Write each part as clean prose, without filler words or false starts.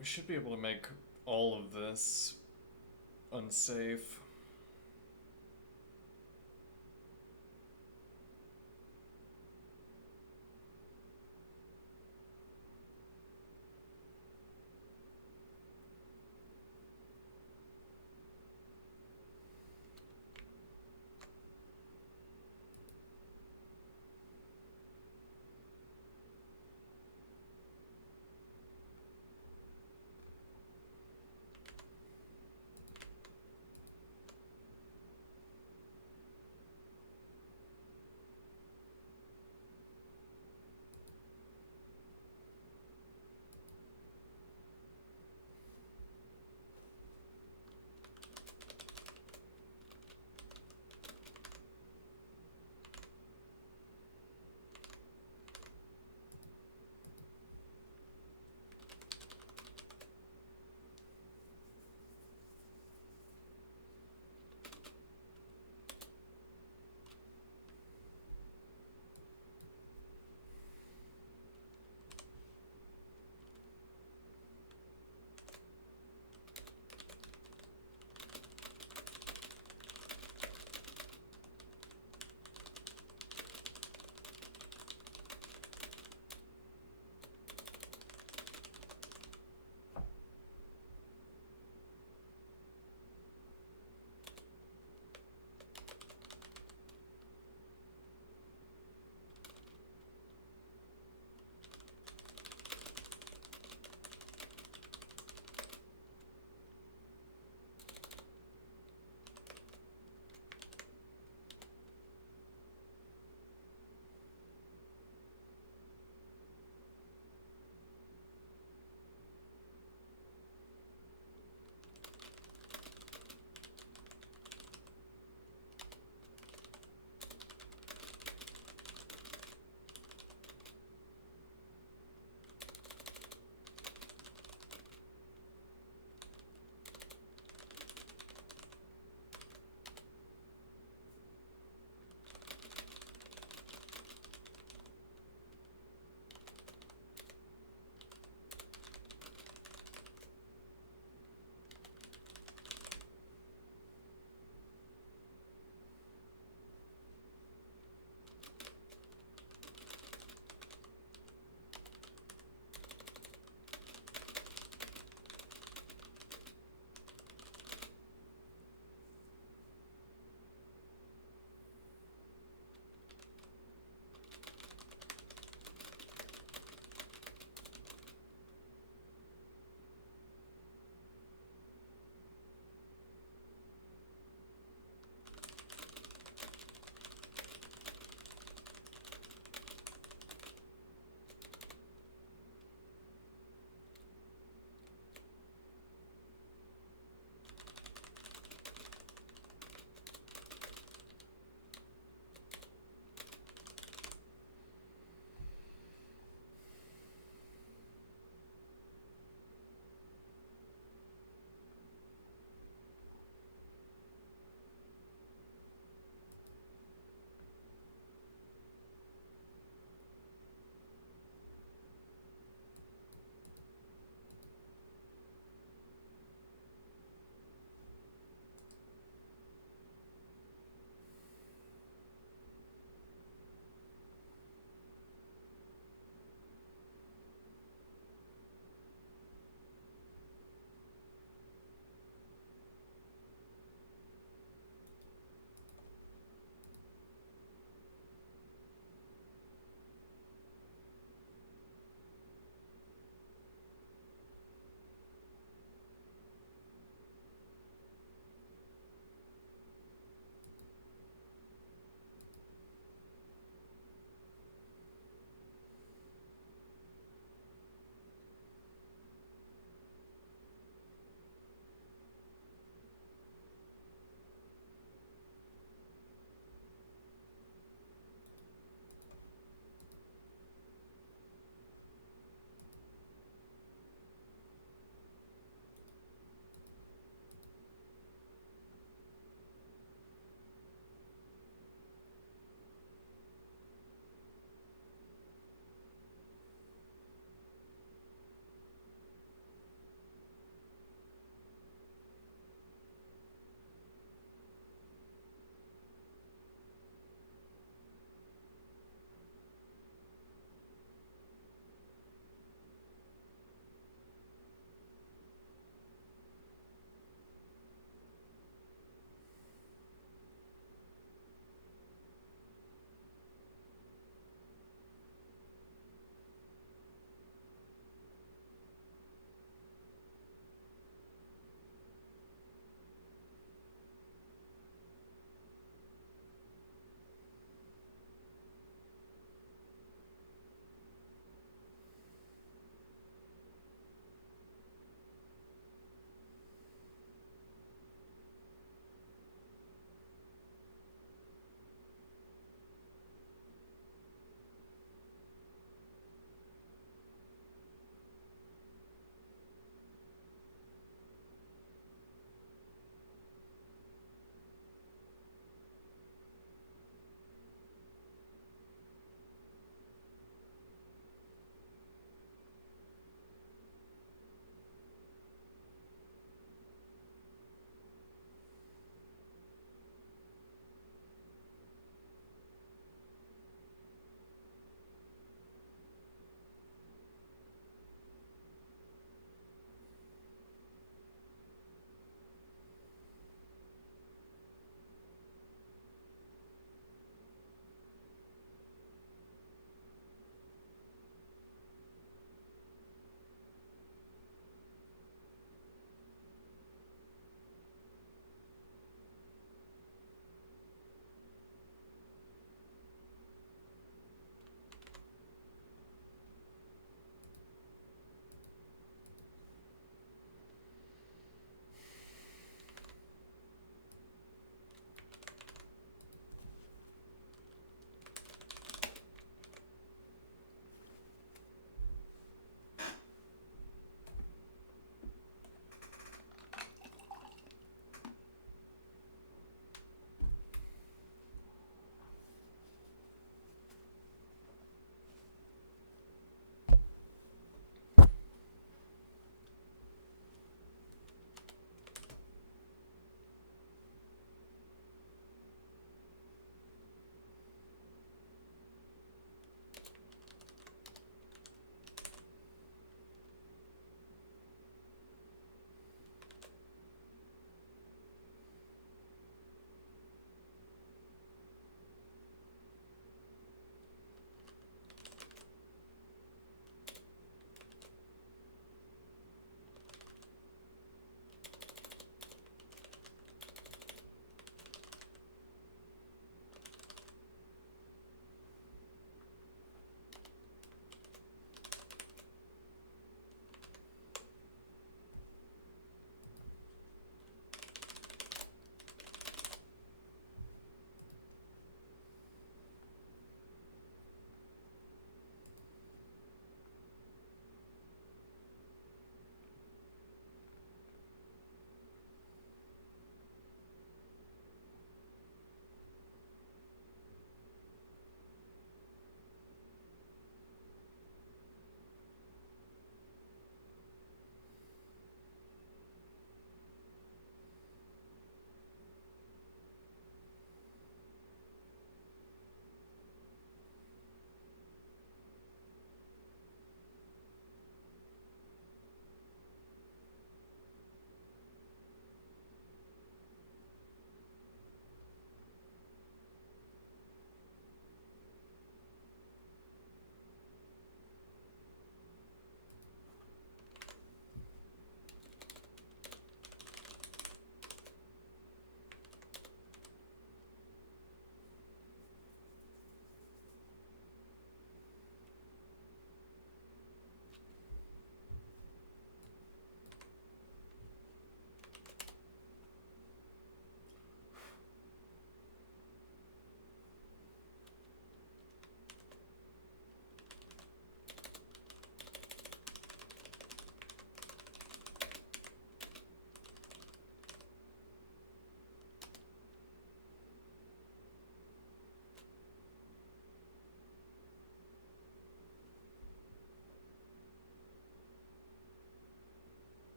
We should be able to make all of this unsafe.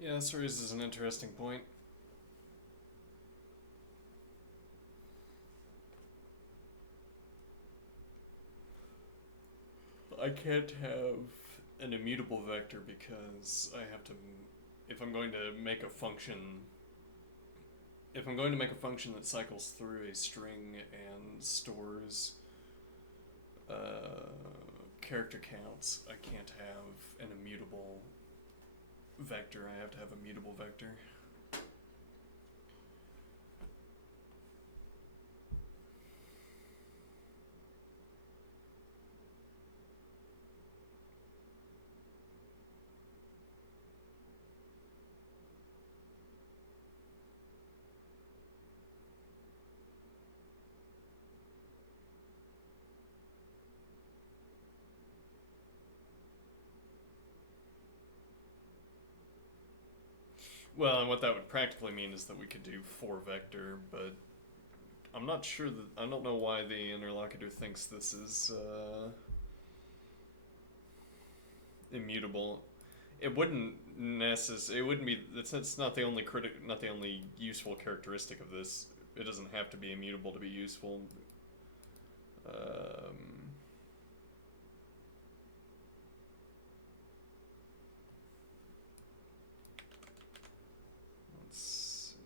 Yeah, this raises an interesting point. I can't have an immutable vector because I have to, if I'm going to make a function, if I'm going to make a function that cycles through a string and stores character counts, I can't have an immutable vector. I have to have a mutable vector. Well, and what that would practically mean is that we could do 4-vector, but I'm not sure that, I don't know why the interlocutor thinks this is immutable. It wouldn't it wouldn't be, it's not the only not the only useful characteristic of this. It doesn't have to be immutable to be useful. Um, let's see.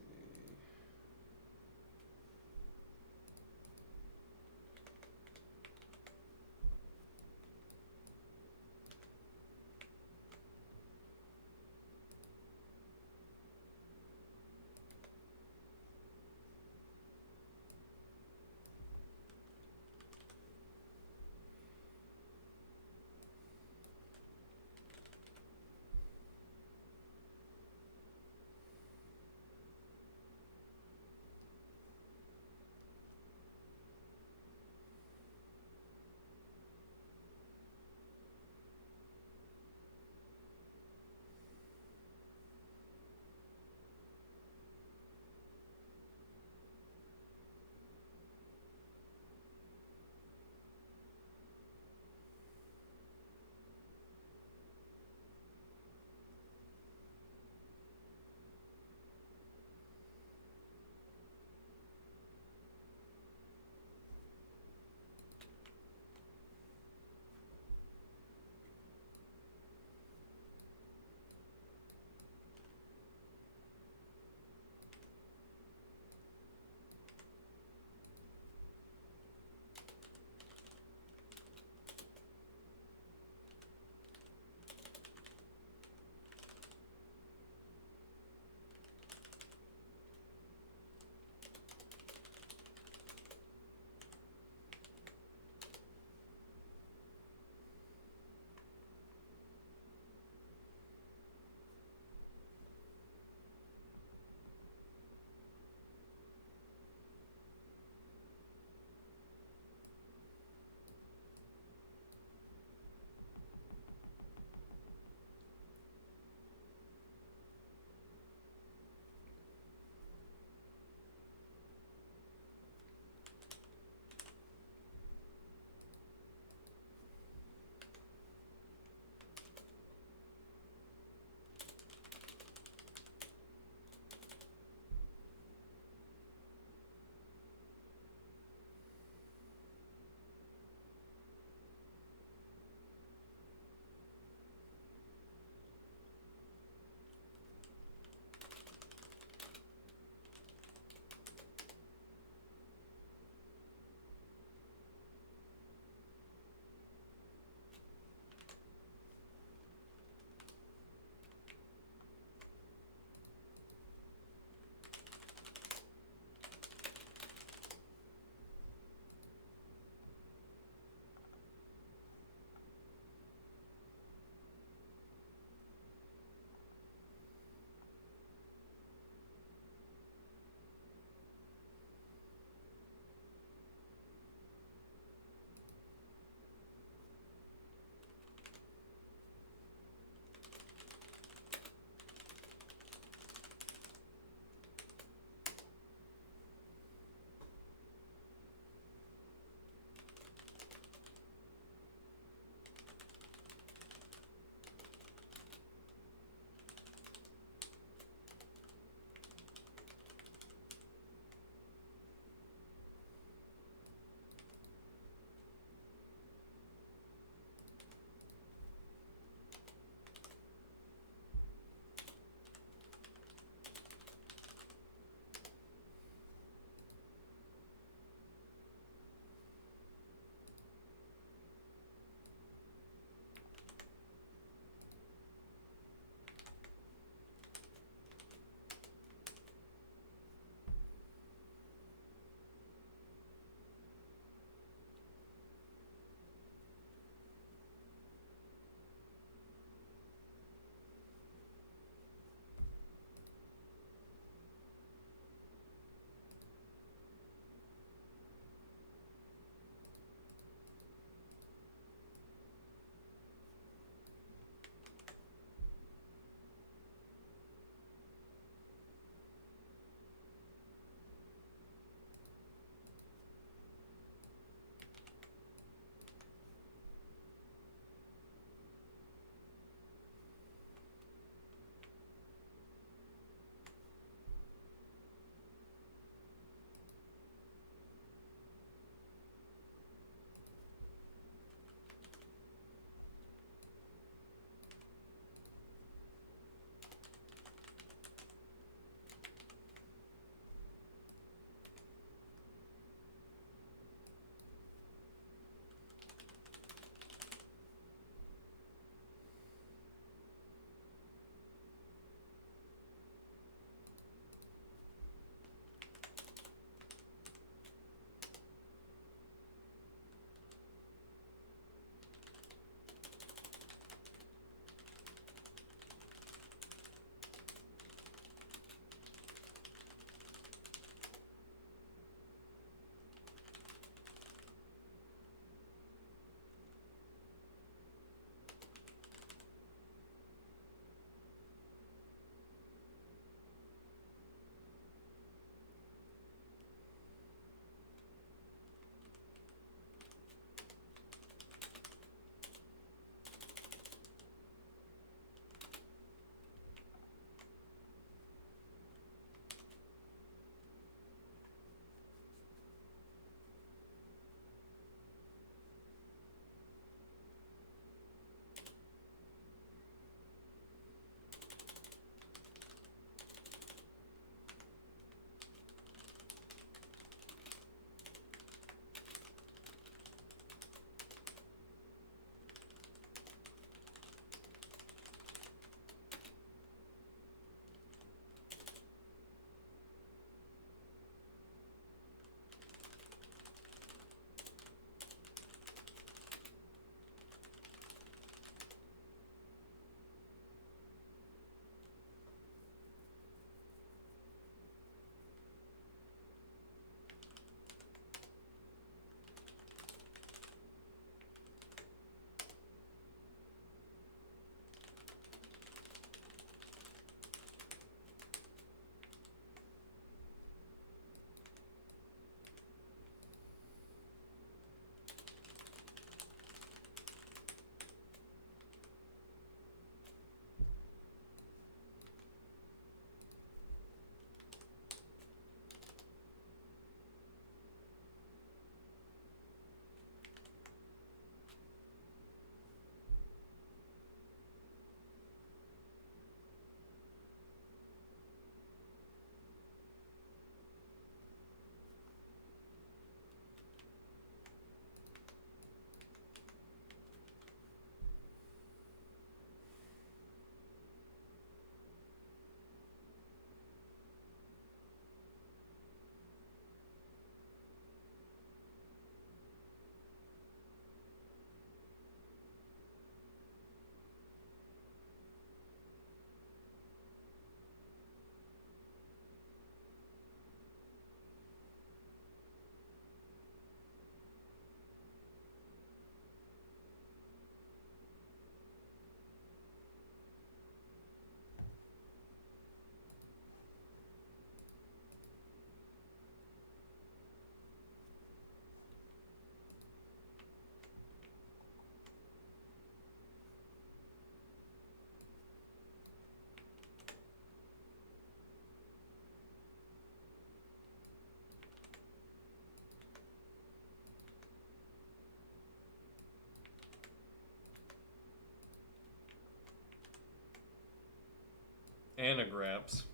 anagrams.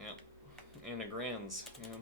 Yeah. Anagrams. Yeah. Yeah.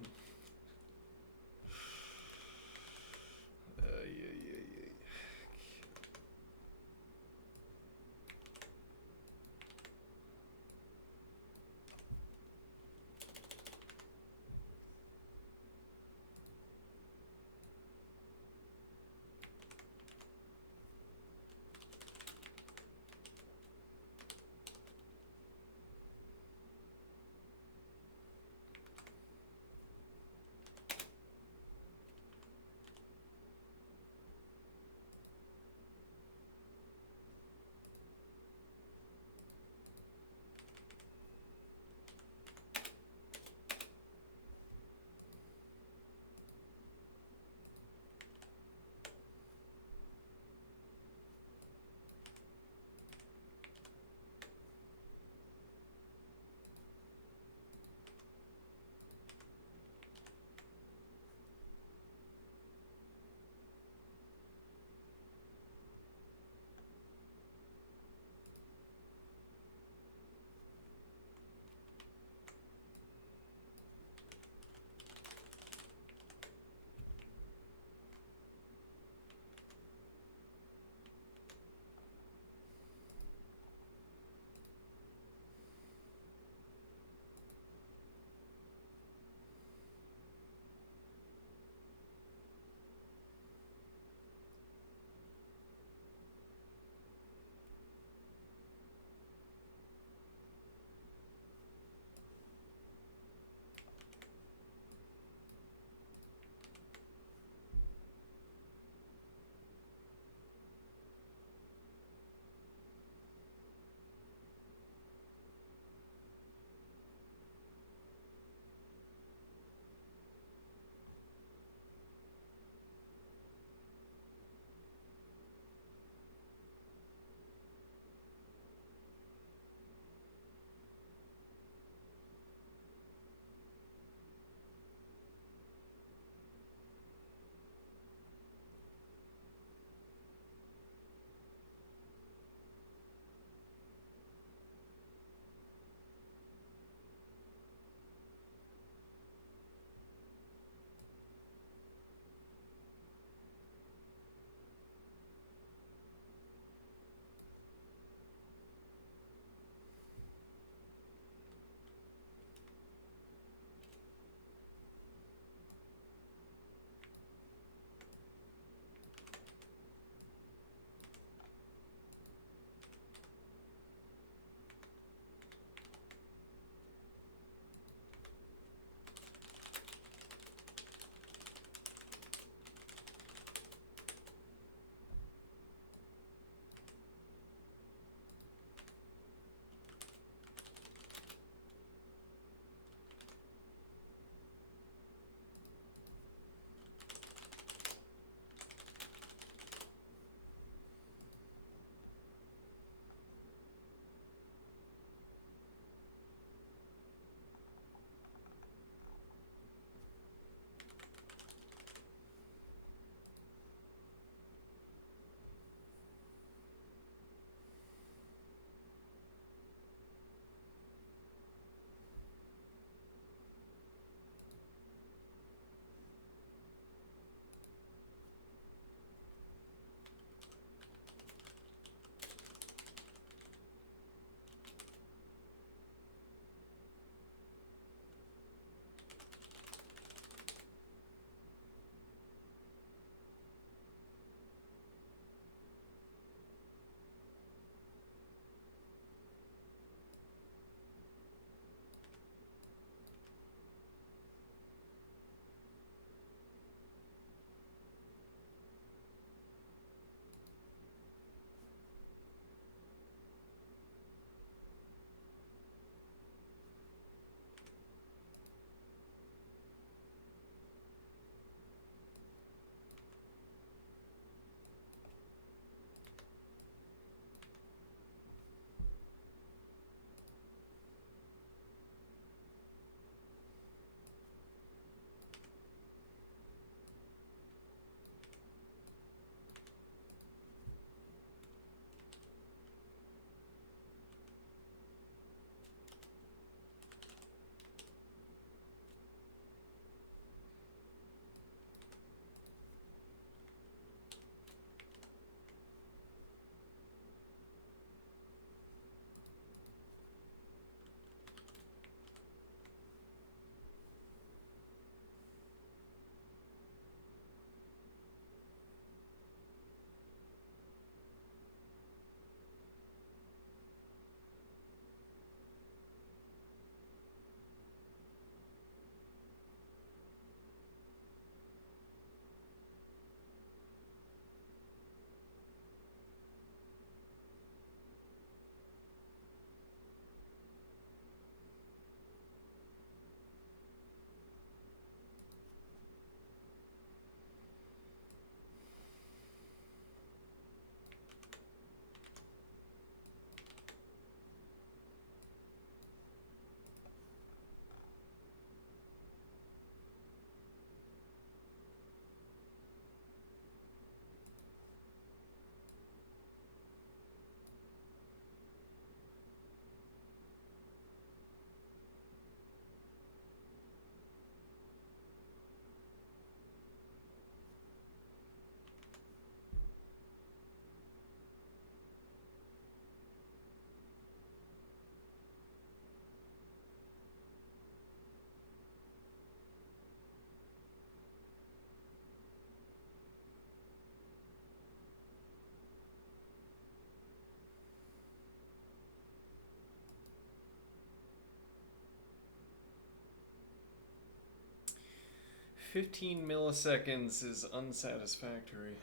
15 milliseconds is unsatisfactory.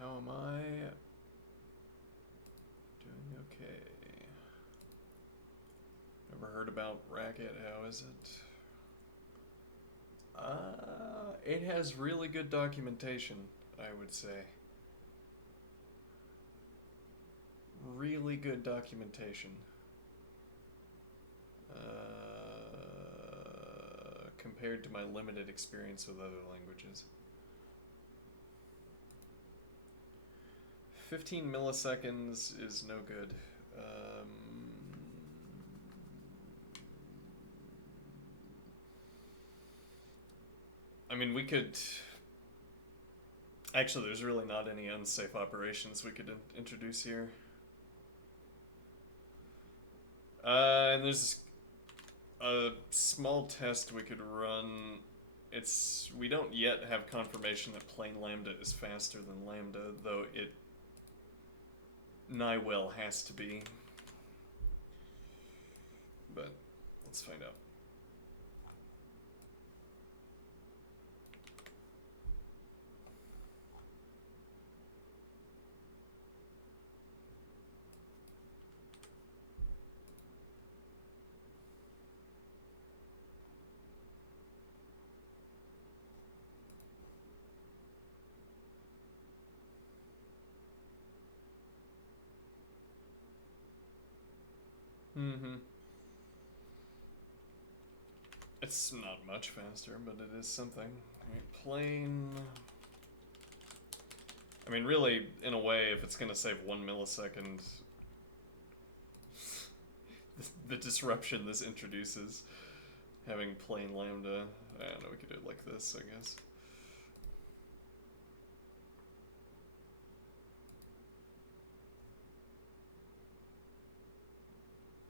How am I doing? Okay. Never heard about Racket. How is it? It has really good documentation, I would say. Really good documentation. Compared to my limited experience with other languages. 15 milliseconds is no good. I mean, we could... Actually, there's really not any unsafe operations we could introduce here. And there's a small test we could run. We don't yet have confirmation that plain lambda is faster than lambda, though it nigh well has to be. But let's find out. It's not much faster, but it is something. Right, plain. I mean, really, in a way, if it's going to save 1 millisecond, the disruption this introduces, having plain lambda, I don't know, we could do it like this, I guess.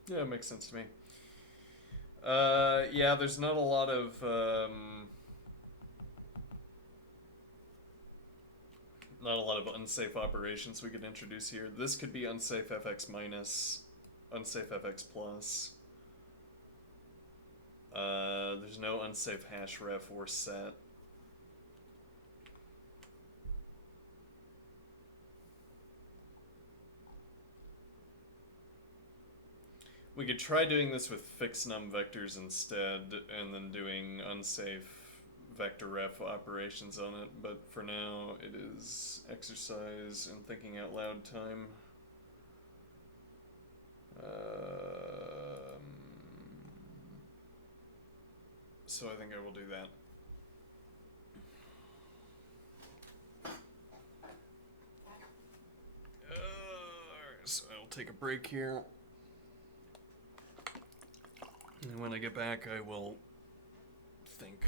Yeah, it makes sense to me. Yeah, there's not a lot of unsafe operations we could introduce here. This could be unsafe fx minus, unsafe fx plus. There's no unsafe hash ref or set. We could try doing this with fixed num vectors instead, and then doing unsafe vector ref operations on it, but for now it is exercise and thinking out loud time. So I think I will do that. Alright, so I'll take a break here. And when I get back, I will think.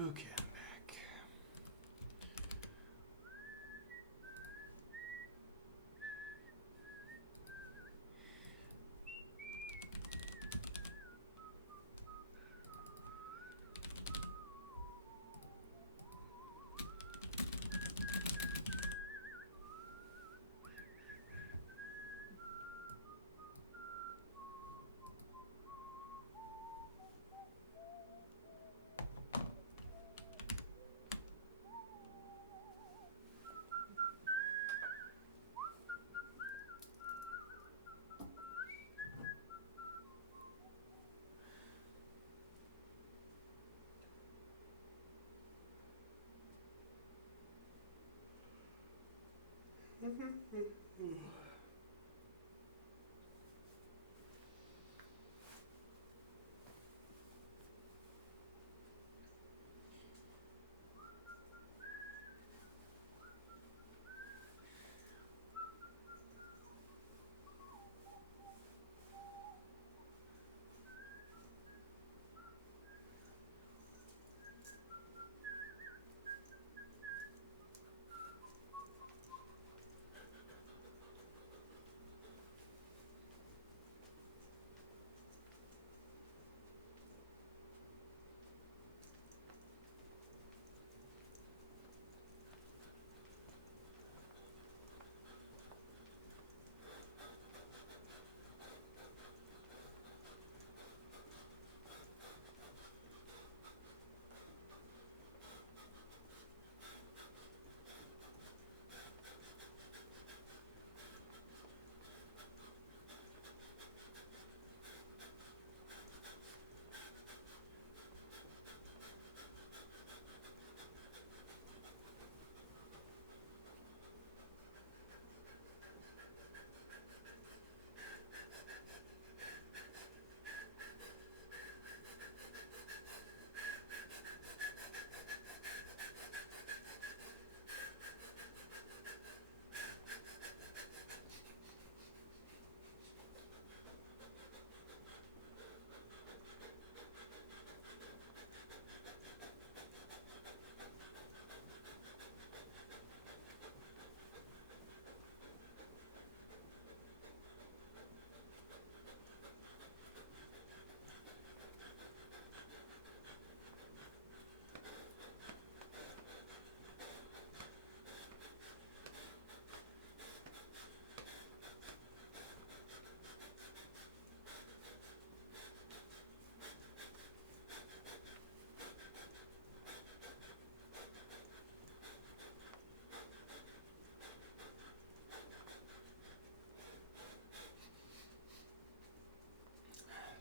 Okay, I'm back.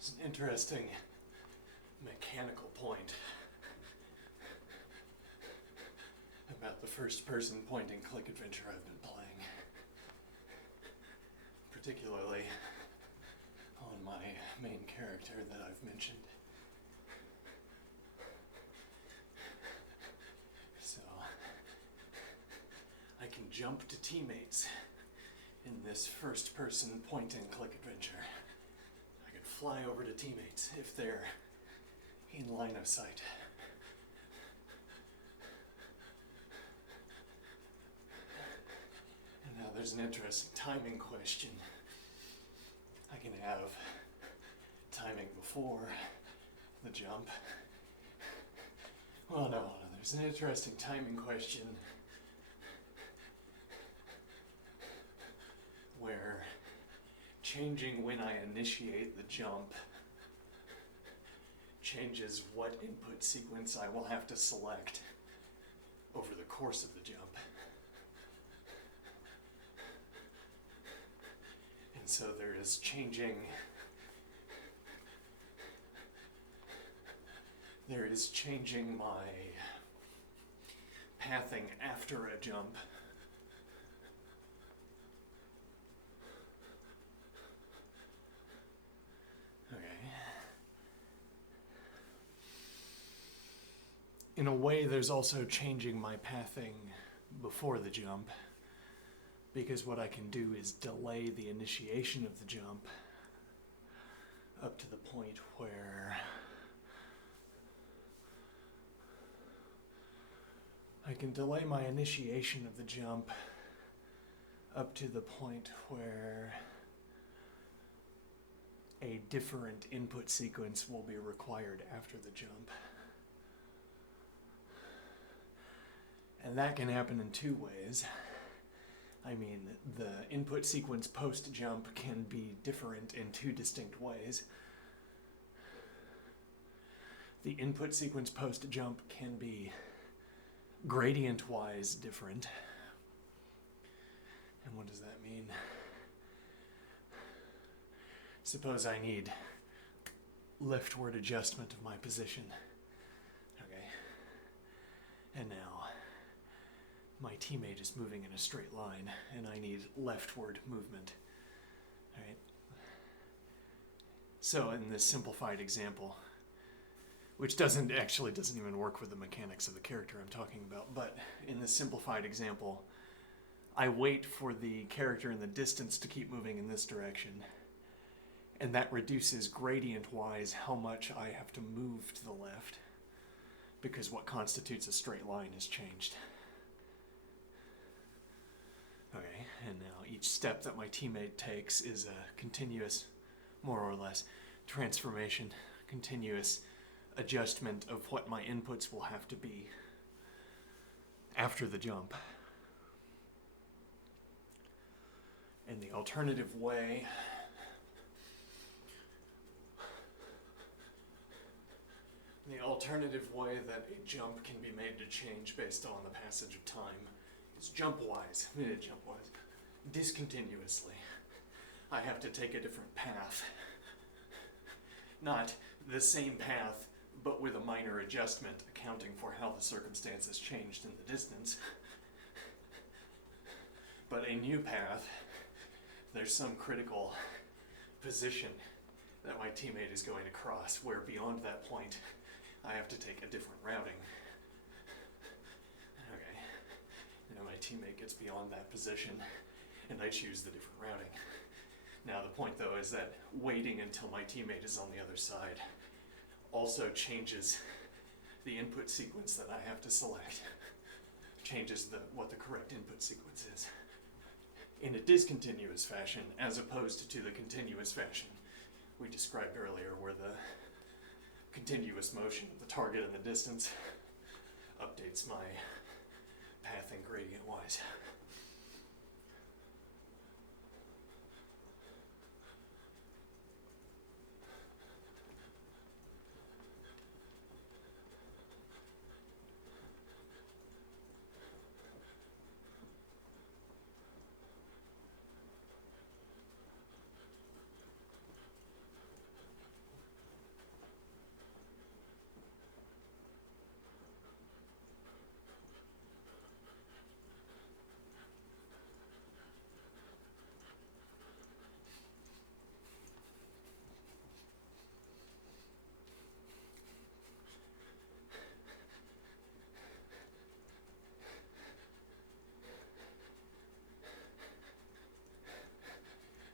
It's an interesting mechanical point about the first-person point-and-click adventure I've been playing, particularly on my main character that I've mentioned. So, I can jump to teammates in this first-person point-and-click adventure. I can fly over to teammates if they're in line of sight. And now there's an interesting timing question. I can have timing before the jump. Well, no, there's an interesting timing question where changing when I initiate the jump changes what input sequence I will have to select over the course of the jump. And so there is changing my pathing after a jump. In a way, there's also changing my pathing before the jump, because what I can do is delay the initiation of the jump up to the point where I can delay my initiation of the jump up to the point where a different input sequence will be required after the jump. And that can happen in two ways. I mean, the input sequence post-jump can be different in two distinct ways. The input sequence post-jump can be gradient-wise different. And what does that mean? Suppose I need leftward adjustment of my position. Okay. And now my teammate is moving in a straight line, and I need leftward movement. All right. So in this simplified example, which doesn't even work with the mechanics of the character I'm talking about, but in this simplified example, I wait for the character in the distance to keep moving in this direction, and that reduces gradient-wise how much I have to move to the left, because what constitutes a straight line has changed. Okay, and now each step that my teammate takes is a continuous, more or less, transformation, continuous adjustment of what my inputs will have to be after the jump. And the alternative way that a jump can be made to change based on the passage of time is jump-wise, discontinuously. I have to take a different path. Not the same path, but with a minor adjustment accounting for how the circumstances changed in the distance. But a new path, there's some critical position that my teammate is going to cross, where beyond that point, I have to take a different routing. Okay, now my teammate gets beyond that position, and I choose the different routing. Now the point though is that waiting until my teammate is on the other side also changes the input sequence that I have to select, changes what the correct input sequence is, in a discontinuous fashion as opposed to the continuous fashion we described earlier, where the continuous motion of the target and the distance updates my pathing gradient-wise.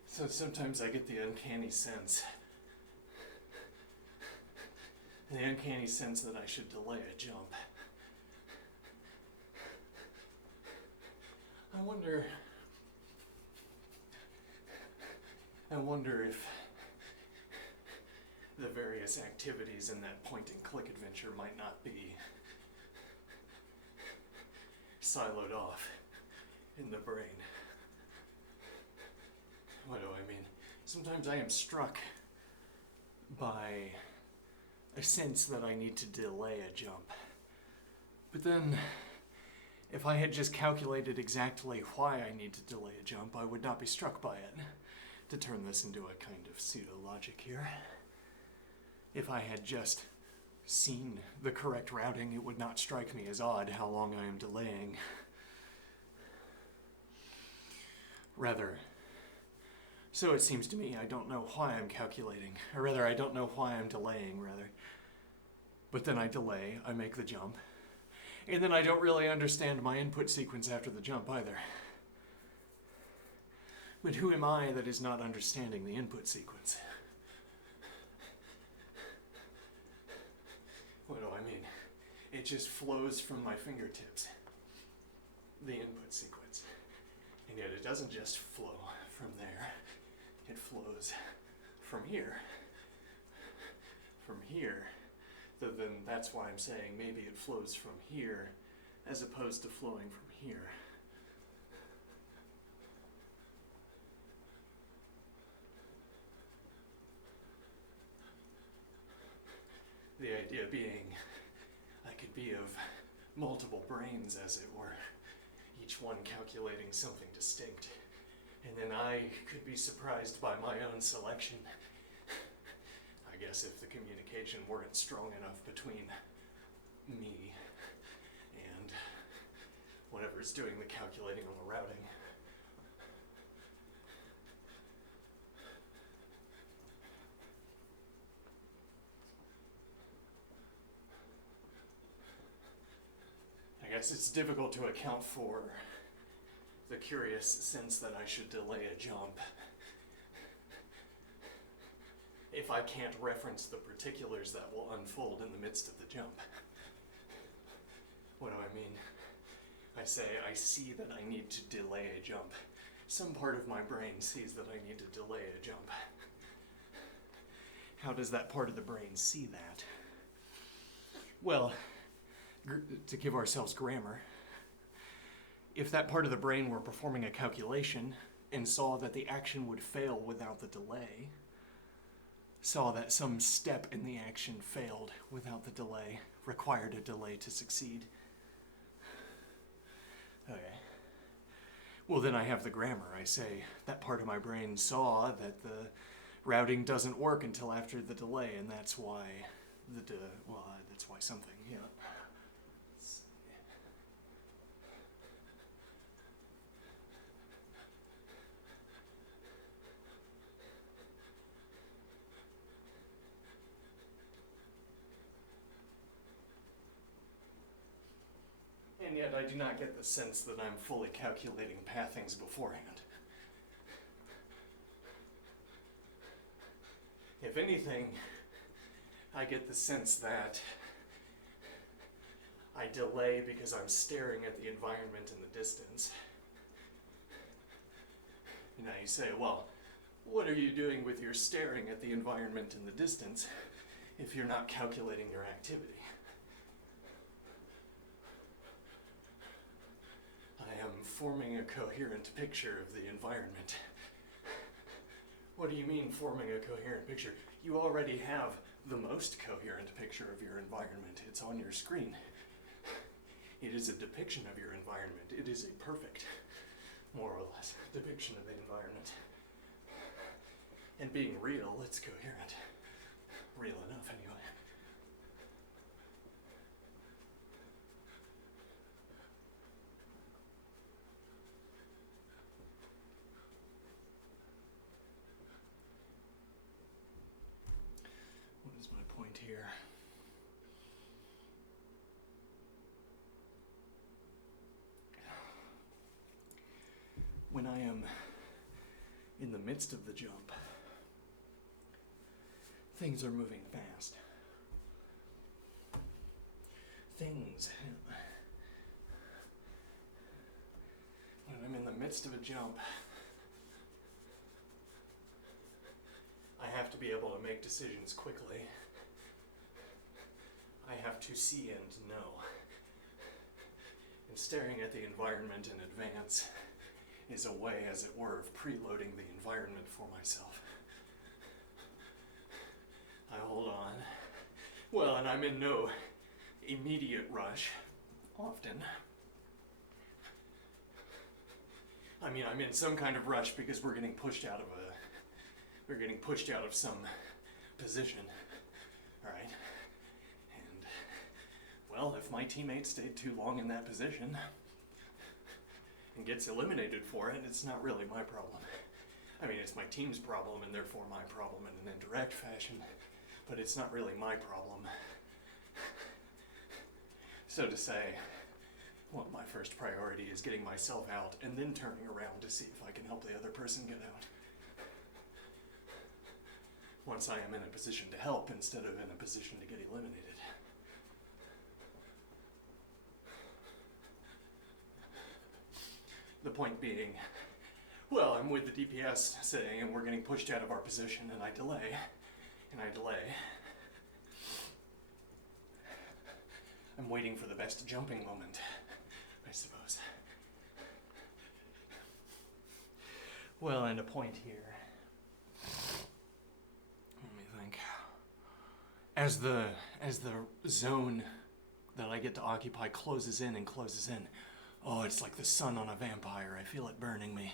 So sometimes I get the uncanny sense that I should delay a jump. I wonder if the various activities in that point-and-click adventure might not be siloed off in the brain. What do I mean? Sometimes I am struck by a sense that I need to delay a jump. But then, if I had just calculated exactly why I need to delay a jump, I would not be struck by it. To turn this into a kind of pseudo-logic here. If I had just seen the correct routing, it would not strike me as odd how long I am delaying. Rather, so it seems to me I don't know why I'm calculating, or rather I don't know why I'm delaying, rather. But then I delay, I make the jump, and then I don't really understand my input sequence after the jump either. But who am I that is not understanding the input sequence? What do I mean? It just flows from my fingertips. the input sequence. And yet it doesn't just flow from there, it flows from here. From here. Then that's why I'm saying maybe it flows from here as opposed to flowing from here. The idea being, I could be of multiple brains, as it were, each one calculating something distinct, and then I could be surprised by my own selection. I guess if the communication weren't strong enough between me and whatever's doing the calculating on the routing. I guess it's difficult to account for the curious sense that I should delay a jump if I can't reference the particulars that will unfold in the midst of the jump. What do I mean? I say I see that I need to delay a jump. Some part of my brain sees that I need to delay a jump. How does that part of the brain see that? Well, to give ourselves grammar, if that part of the brain were performing a calculation and saw that the action would fail without the delay, saw that some step in the action failed without the delay, required a delay to succeed. Okay. Well, then I have the grammar. I say that part of my brain saw that the routing doesn't work until after the delay, and that's why that's why something, yeah. And yet I do not get the sense that I'm fully calculating pathings beforehand. If anything, I get the sense that I delay because I'm staring at the environment in the distance. You know, you say, well, what are you doing with your staring at the environment in the distance if you're not calculating your activity? I am forming a coherent picture of the environment. What do you mean forming a coherent picture? You already have the most coherent picture of your environment. It's on your screen. It is a depiction of your environment. It is a perfect, more or less, depiction of the environment. And being real, it's coherent. Real enough, anyway. What is my point here? When I am in the midst of the jump, things are moving fast. When I'm in the midst of a jump, I have to be able to make decisions quickly. I have to see and know. And staring at the environment in advance is a way, as it were, of preloading the environment for myself. I hold on. Well, and I'm in no immediate rush, often. I mean, I'm in some kind of rush because we're getting pushed out of some position, right? And, well, if my teammate stayed too long in that position and gets eliminated for it, it's not really my problem. I mean, it's my team's problem and therefore my problem in an indirect fashion, but it's not really my problem. So to say, well, my first priority is getting myself out and then turning around to see if I can help the other person get out. Once I am in a position to help instead of in a position to get eliminated. The point being, well, I'm with the DPS saying, and we're getting pushed out of our position, and I delay, and I delay. I'm waiting for the best jumping moment, I suppose. Well, and a point here. Let me think. As the zone that I get to occupy closes in and closes in, oh, it's like the sun on a vampire. I feel it burning me.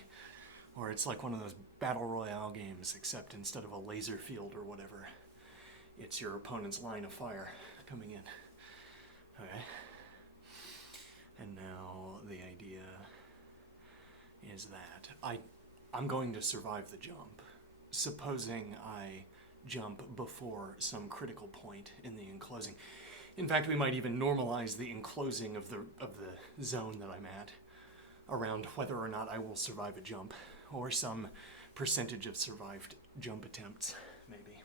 Or it's like one of those battle royale games, except instead of a laser field or whatever, it's your opponent's line of fire coming in. Okay. And now the idea is that I'm going to survive the jump. Supposing I jump before some critical point in the enclosing. In fact, we might even normalize the enclosing of the zone that I'm at around whether or not I will survive a jump, or some percentage of survived jump attempts, maybe.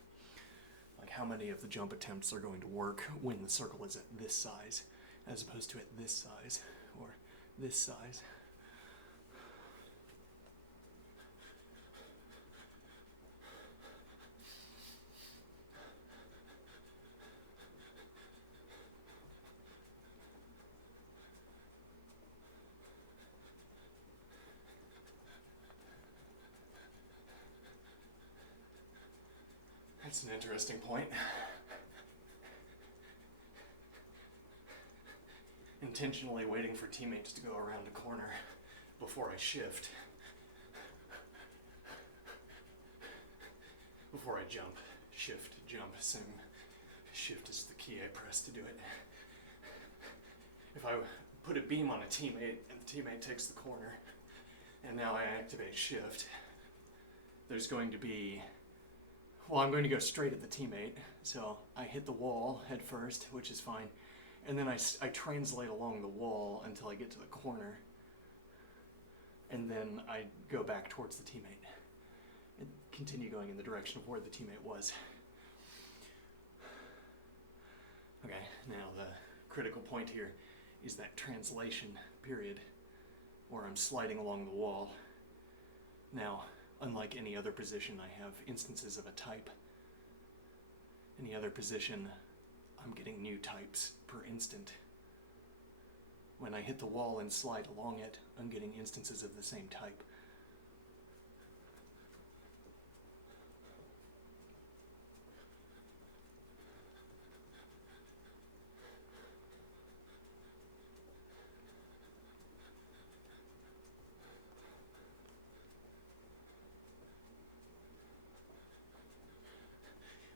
Like how many of the jump attempts are going to work when the circle is at this size, as opposed to at this size, or this size. That's an interesting point. Intentionally waiting for teammates to go around a corner before I shift. Before I jump. Shift, jump, same. Shift is the key I press to do it. If I put a beam on a teammate and the teammate takes the corner, and now I activate shift, there's going to be, well, I'm going to go straight at the teammate, so I hit the wall head first, which is fine, and then I translate along the wall until I get to the corner, and then I go back towards the teammate and continue going in the direction of where the teammate was. Okay, now the critical point here is that translation period where I'm sliding along the wall. Now, unlike any other position, I have instances of a type. Any other position, I'm getting new types per instant. When I hit the wall and slide along it, I'm getting instances of the same type.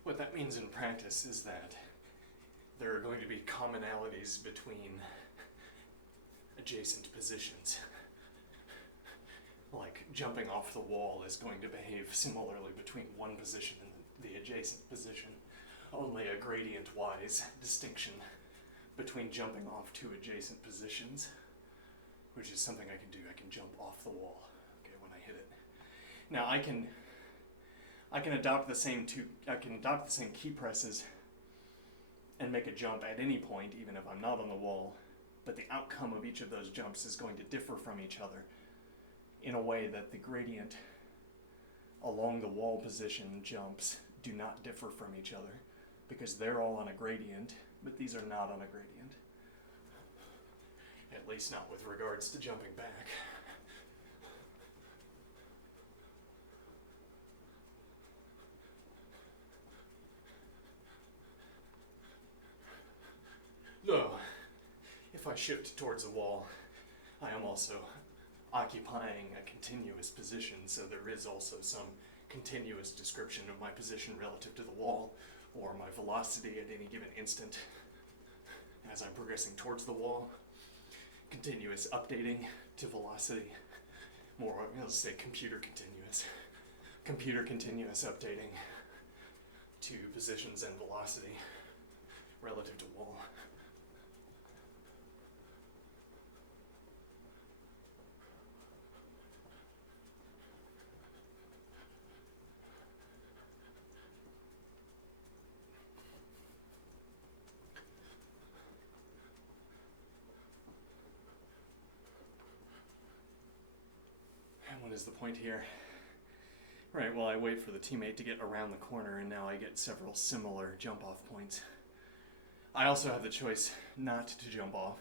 What that means in practice is that there are going to be commonalities between adjacent positions. Like jumping off the wall is going to behave similarly between one position and the adjacent position. Only a gradient-wise distinction between jumping off two adjacent positions, which is something I can do. I can jump off the wall, okay, when I hit it. Now I can adopt the same key presses and make a jump at any point, even if I'm not on the wall, but the outcome of each of those jumps is going to differ from each other in a way that the gradient along the wall position jumps do not differ from each other, because they're all on a gradient, but these are not on a gradient. At least not with regards to jumping back. Though, if I shift towards the wall, I am also occupying a continuous position, so there is also some continuous description of my position relative to the wall, or my velocity at any given instant as I'm progressing towards the wall. Continuous updating to velocity, more, let's say computer continuous. Computer continuous updating to positions and velocity relative to wall. one is the point here. Right, well I wait for the teammate to get around the corner and now I get several similar jump off points. I also have the choice not to jump off.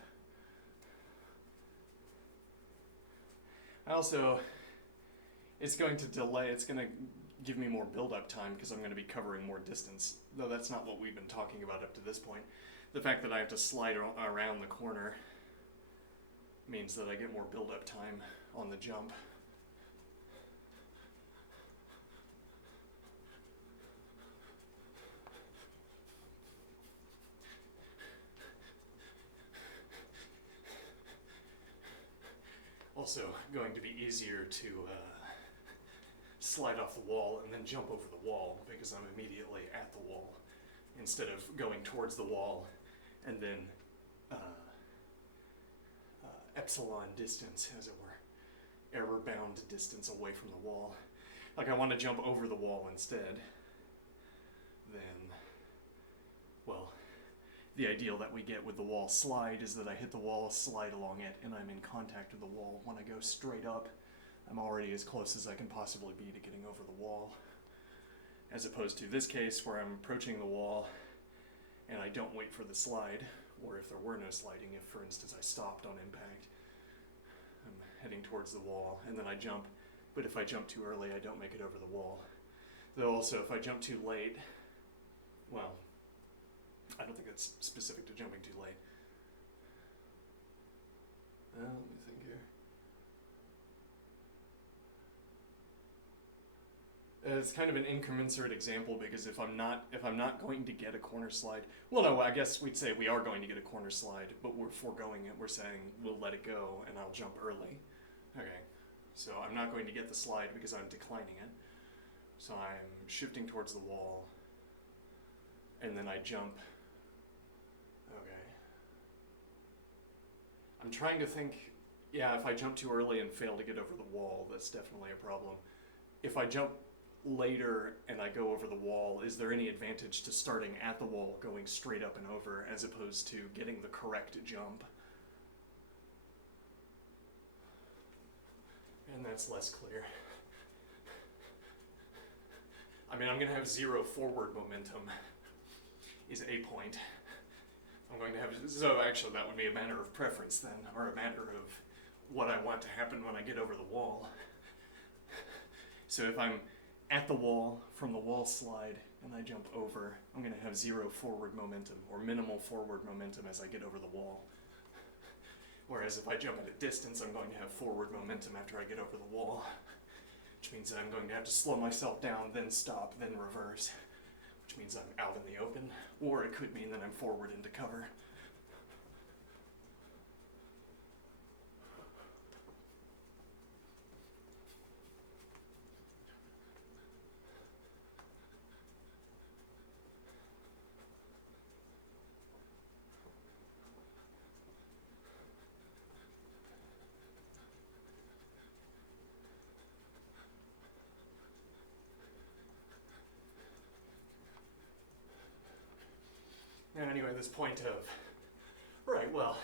It's going to delay, it's going to give me more build-up time because I'm going to be covering more distance, though that's not what we've been talking about up to this point. The fact that I have to slide around the corner means that I get more build-up time on the jump. Also going to be easier to slide off the wall and then jump over the wall because I'm immediately at the wall instead of going towards the wall and then epsilon distance, as it were, error bound distance away from the wall. Like I want to jump over the wall instead, then, well, the ideal that we get with the wall slide is that I hit the wall, slide along it, and I'm in contact with the wall. When I go straight up, I'm already as close as I can possibly be to getting over the wall. As opposed to this case where I'm approaching the wall and I don't wait for the slide, or if there were no sliding, if for instance I stopped on impact, I'm heading towards the wall and then I jump, but if I jump too early I don't make it over the wall. Though also if I jump too late, well, I don't think that's specific to jumping too late. Let me think here. It's kind of an incommensurate example because if I'm not going to get a corner slide, well, no, I guess we'd say we are going to get a corner slide, but we're foregoing it. We're saying we'll let it go and I'll jump early. Okay, so I'm not going to get the slide because I'm declining it. So I'm shifting towards the wall, and then I jump. Okay. I'm trying to think, yeah, if I jump too early and fail to get over the wall, that's definitely a problem. If I jump later and I go over the wall, is there any advantage to starting at the wall, going straight up and over, as opposed to getting the correct jump? And that's less clear. I mean, I'm going to have 0 forward momentum is a point. I'm going to have, so actually that would be a matter of preference then, or a matter of what I want to happen when I get over the wall. So if I'm at the wall, from the wall slide, and I jump over, I'm going to have 0 forward momentum, or minimal forward momentum as I get over the wall. Whereas if I jump at a distance, I'm going to have forward momentum after I get over the wall, which means that I'm going to have to slow myself down, then stop, then reverse, which means I'm out in the open, or it could mean that I'm forward into cover. And anyway, this point of, right, well,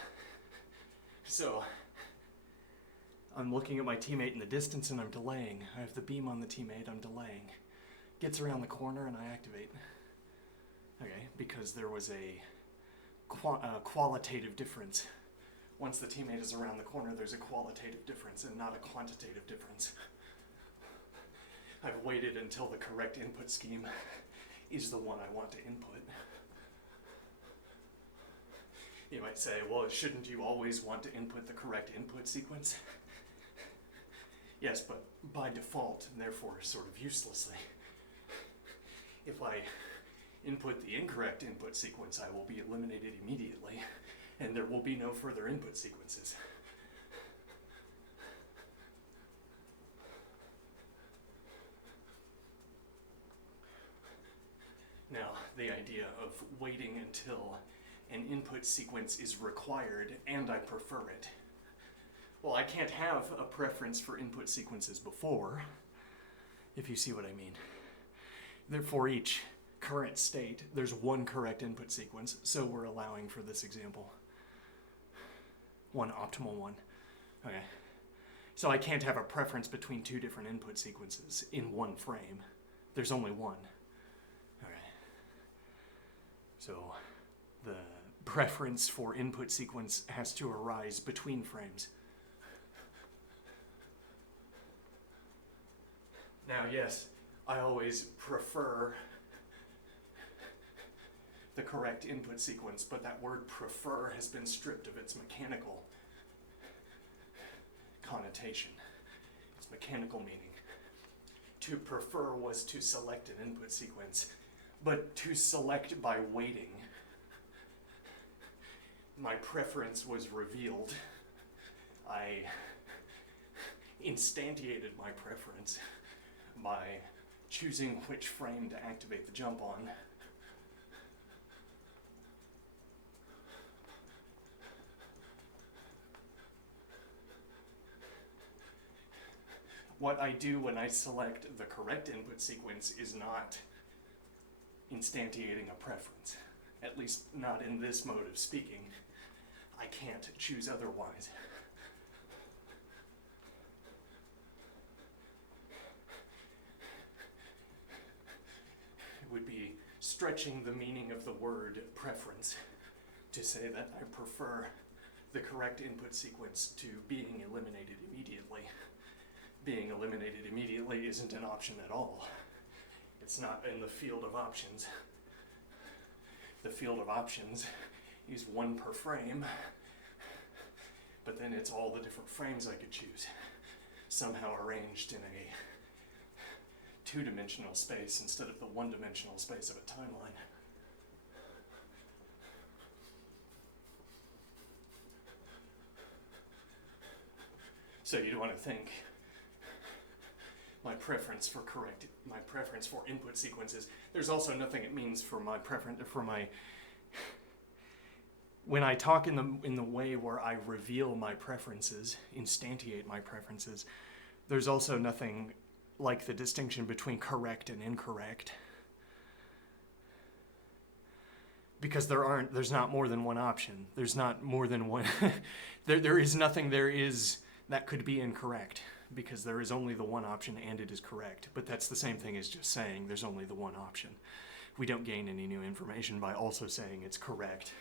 so I'm looking at my teammate in the distance and I'm delaying. I have the beam on the teammate, I'm delaying. Gets around the corner and I activate. Okay, because there was a qualitative difference. Once the teammate is around the corner, there's a qualitative difference and not a quantitative difference. I've waited until the correct input scheme is the one I want to input. You might say, well, shouldn't you always want to input the correct input sequence? Yes, but by default, and therefore sort of uselessly. If I input the incorrect input sequence, I will be eliminated immediately, and there will be no further input sequences. Now, the idea of waiting until an input sequence is required and I prefer it. Well, I can't have a preference for input sequences before, if you see what I mean. Therefore, each current state, there's one correct input sequence, so we're allowing for this example. One optimal one. Okay. So I can't have a preference between two different input sequences in one frame. There's only one. All right. So the preference for input sequence has to arise between frames. Now, yes, I always prefer the correct input sequence, but that word prefer has been stripped of its mechanical connotation, its mechanical meaning. To prefer was to select an input sequence, but to select by waiting, my preference was revealed. I instantiated my preference by choosing which frame to activate the jump on. What I do when I select the correct input sequence is not instantiating a preference, at least not in this mode of speaking. I can't choose otherwise. It would be stretching the meaning of the word preference to say that I prefer the correct input sequence to being eliminated immediately. Being eliminated immediately isn't an option at all. It's not in the field of options. The field of options is one per frame, but then it's all the different frames I could choose, somehow arranged in a two-dimensional space instead of the one-dimensional space of a timeline. So you'd want to think my preference for input sequences. There's also nothing it means for my preference for my. When I talk in the way where I reveal my preferences, instantiate my preferences, there's also nothing like the distinction between correct and incorrect. Because there's not more than one option. There's not more than one. there is nothing there is that could be incorrect, because there is only the one option and it is correct. But that's the same thing as just saying there's only the one option. We don't gain any new information by also saying it's correct.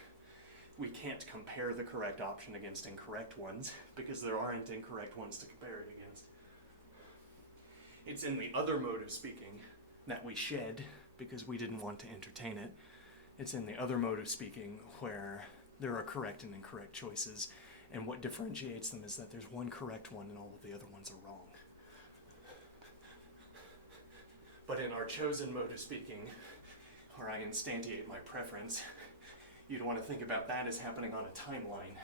We can't compare the correct option against incorrect ones, because there aren't incorrect ones to compare it against. It's in the other mode of speaking that we shed because we didn't want to entertain it. It's in the other mode of speaking where there are correct and incorrect choices, and what differentiates them is that there's one correct one and all of the other ones are wrong. But in our chosen mode of speaking, where I instantiate my preference, you'd want to think about that as happening on a timeline,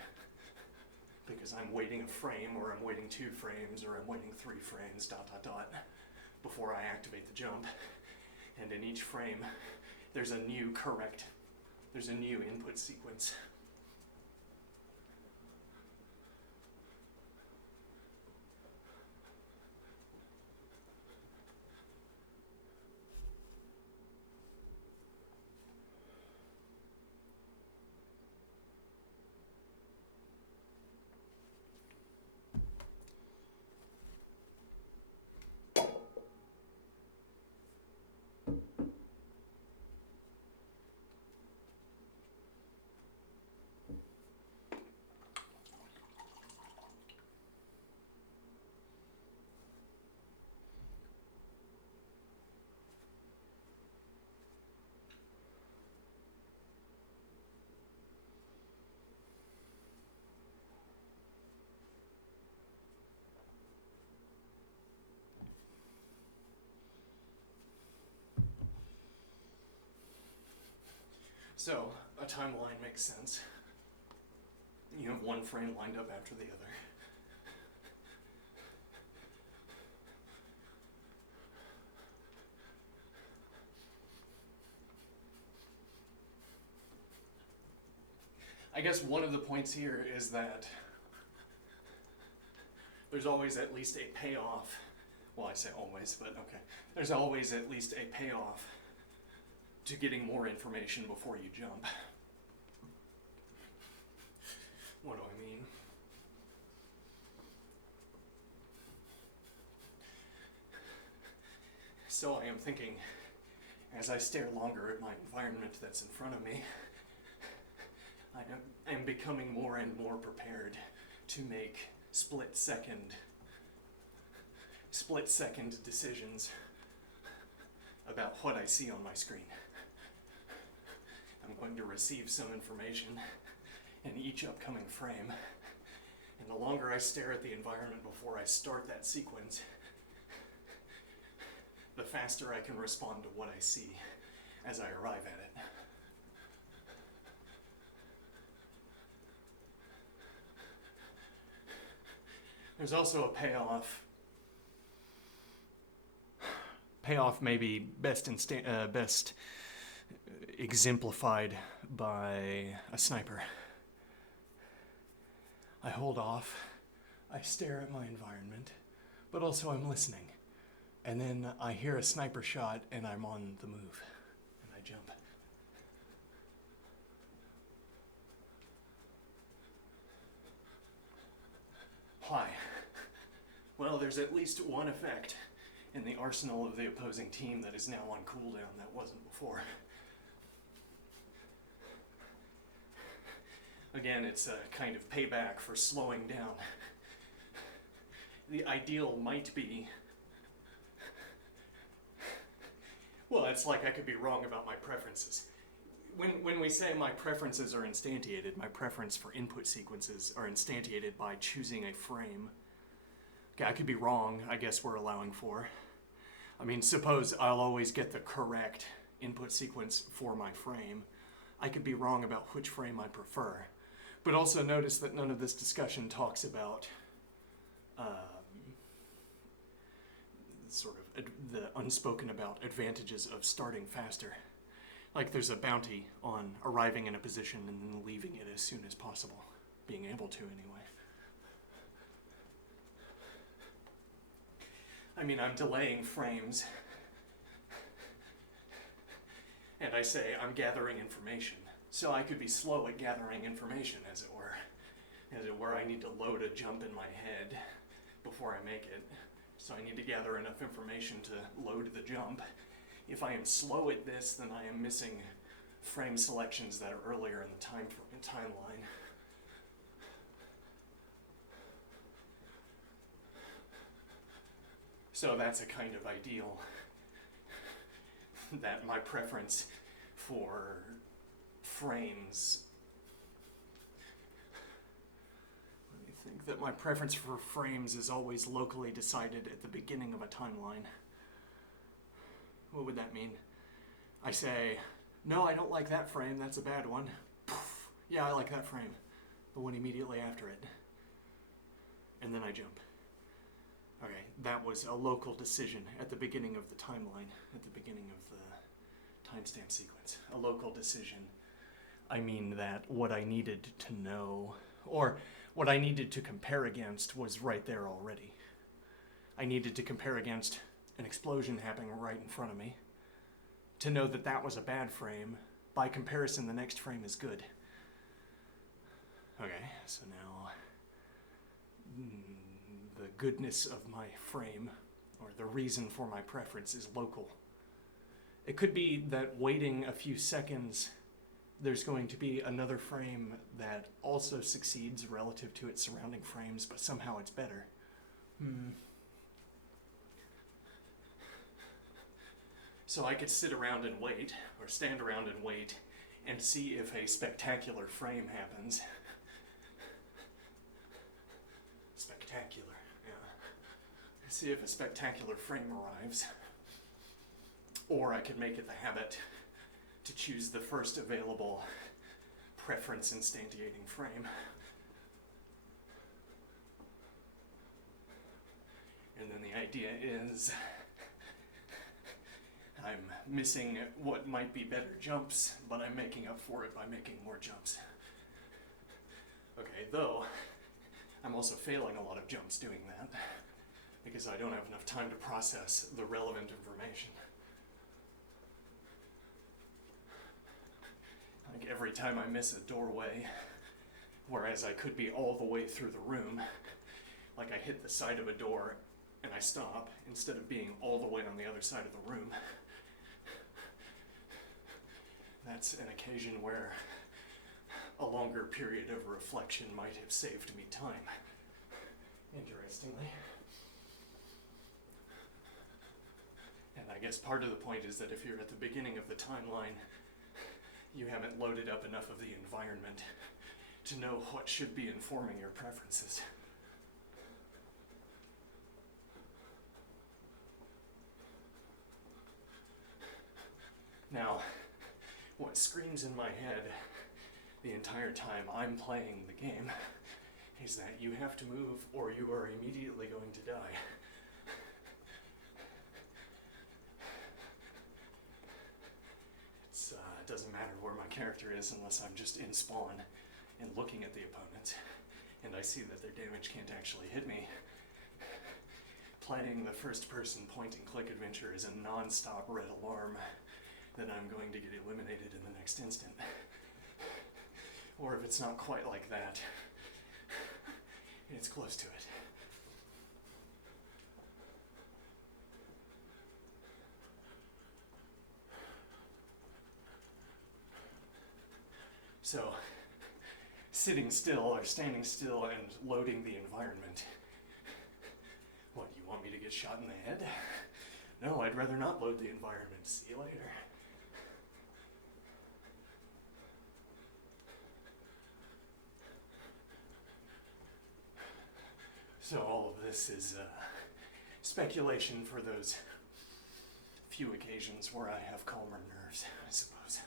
because I'm waiting a frame, or I'm waiting 2 frames, or I'm waiting 3 frames, ... before I activate the jump. And in each frame, there's a new input sequence. So, a timeline makes sense. You have one frame lined up after the other. I guess one of the points here is that there's always at least a payoff. Well, I say always, but okay. There's always at least a payoff to getting more information before you jump. What do I mean? So I am thinking, as I stare longer at my environment that's in front of me, I am becoming more and more prepared to make split-second decisions about what I see on my screen. I'm going to receive some information in each upcoming frame, and the longer I stare at the environment before I start that sequence, the faster I can respond to what I see as I arrive at it. There's also a payoff. Payoff may be best exemplified by a sniper. I hold off, I stare at my environment, but also I'm listening. And then I hear a sniper shot and I'm on the move, and I jump. Why? Well, there's at least one effect in the arsenal of the opposing team that is now on cooldown that wasn't before. Again, it's a kind of payback for slowing down. The ideal might be... Well, it's like I could be wrong about my preferences. When we say my preferences are instantiated, my preference for input sequences are instantiated by choosing a frame. Okay, I could be wrong, I guess we're allowing for. I mean, suppose I'll always get the correct input sequence for my frame. I could be wrong about which frame I prefer. But also notice that none of this discussion talks about sort of the unspoken about advantages of starting faster. Like there's a bounty on arriving in a position and then leaving it as soon as possible. Being able to, anyway. I mean, I'm delaying frames. And I say I'm gathering information. So I could be slow at gathering information, as it were. As it were, I need to load a jump in my head before I make it. So I need to gather enough information to load the jump. If I am slow at this, then I am missing frame selections that are earlier in the timeline. So that's a kind of ideal that my preference for frames... Let me think that my preference for frames is always locally decided at the beginning of a timeline. What would that mean? I say, no, I don't like that frame, that's a bad one. Poof. Yeah, I like that frame. The one immediately after it. And then I jump. Okay, that was a local decision at the beginning of the timeline, at the beginning of the timestamp sequence. A local decision. I mean that what I needed to know, or what I needed to compare against, was right there already. I needed to compare against an explosion happening right in front of me to know that that was a bad frame. By comparison, the next frame is good. Okay, so now the goodness of my frame, or the reason for my preference, is local. It could be that waiting a few seconds, there's going to be another frame that also succeeds relative to its surrounding frames, but somehow it's better. So I could sit around and wait, or stand around and wait, and see if a spectacular frame happens. Spectacular, yeah. See if a spectacular frame arrives. Or I could make it the habit to choose the first available preference instantiating frame. And then the idea is I'm missing what might be better jumps, but I'm making up for it by making more jumps. Okay, though I'm also failing a lot of jumps doing that because I don't have enough time to process the relevant information. Like every time I miss a doorway, whereas I could be all the way through the room, like I hit the side of a door and I stop, instead of being all the way on the other side of the room, that's an occasion where a longer period of reflection might have saved me time, interestingly. And I guess part of the point is that if you're at the beginning of the timeline, you haven't loaded up enough of the environment to know what should be informing your preferences. Now, what screams in my head the entire time I'm playing the game is that you have to move or you are immediately going to die. It doesn't matter where my character is unless I'm just in spawn and looking at the opponent and I see that their damage can't actually hit me. Playing the first-person point-and-click adventure is a non-stop red alarm that I'm going to get eliminated in the next instant. Or if it's not quite like that, it's close to it. So, sitting still or standing still and loading the environment. What, you want me to get shot in the head? No, I'd rather not load the environment. See you later. So all of this is speculation for those few occasions where I have calmer nerves, I suppose.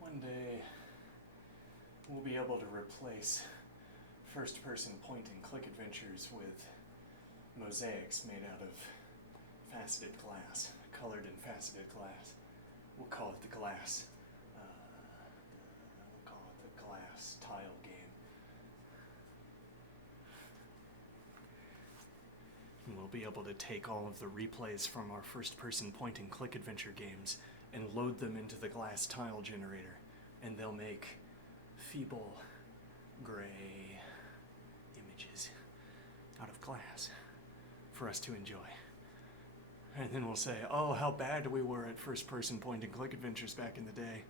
One day, we'll be able to replace first-person point-and-click adventures with mosaics made out of faceted glass, colored and faceted glass. We'll call it the glass. We'll call it the glass tile game. And we'll be able to take all of the replays from our first-person point-and-click adventure games and load them into the glass tile generator, and they'll make feeble gray images out of glass for us to enjoy. And then we'll say, oh, how bad we were at first-person point-and-click adventures back in the day.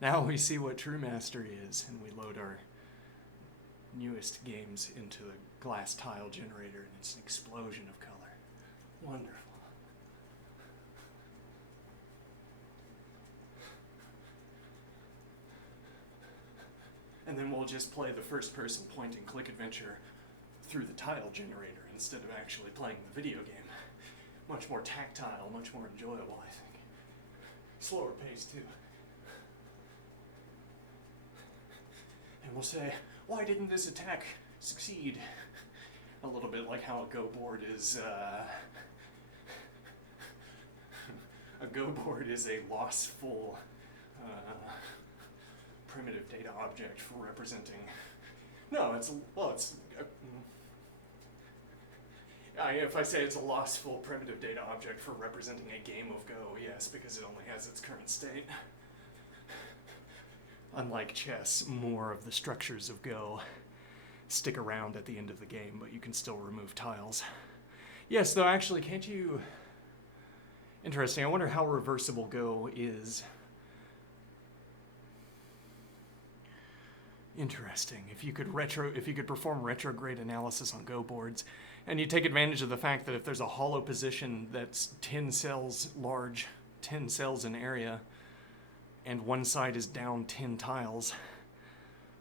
Now we see what true mastery is, and we load our newest games into the glass tile generator, and it's an explosion of color. Wonderful. And then we'll just play the first-person point-and-click adventure through the tile generator instead of actually playing the video game. Much more tactile, much more enjoyable, I think. Slower pace, too. And we'll say, why didn't this attack succeed? A little bit like how a Go board is, a Go board is a lossful, primitive data object for representing. No, If I say it's a lossful primitive data object for representing a game of Go, yes, because it only has its current state. Unlike chess, more of the structures of Go stick around at the end of the game, but you can still remove tiles. Yes, though actually, can't you... Interesting, I wonder how reversible Go is. Interesting. If you could perform retrograde analysis on Go boards, and you take advantage of the fact that if there's a hollow position that's 10 cells large, 10 cells in area, and one side is down 10 tiles,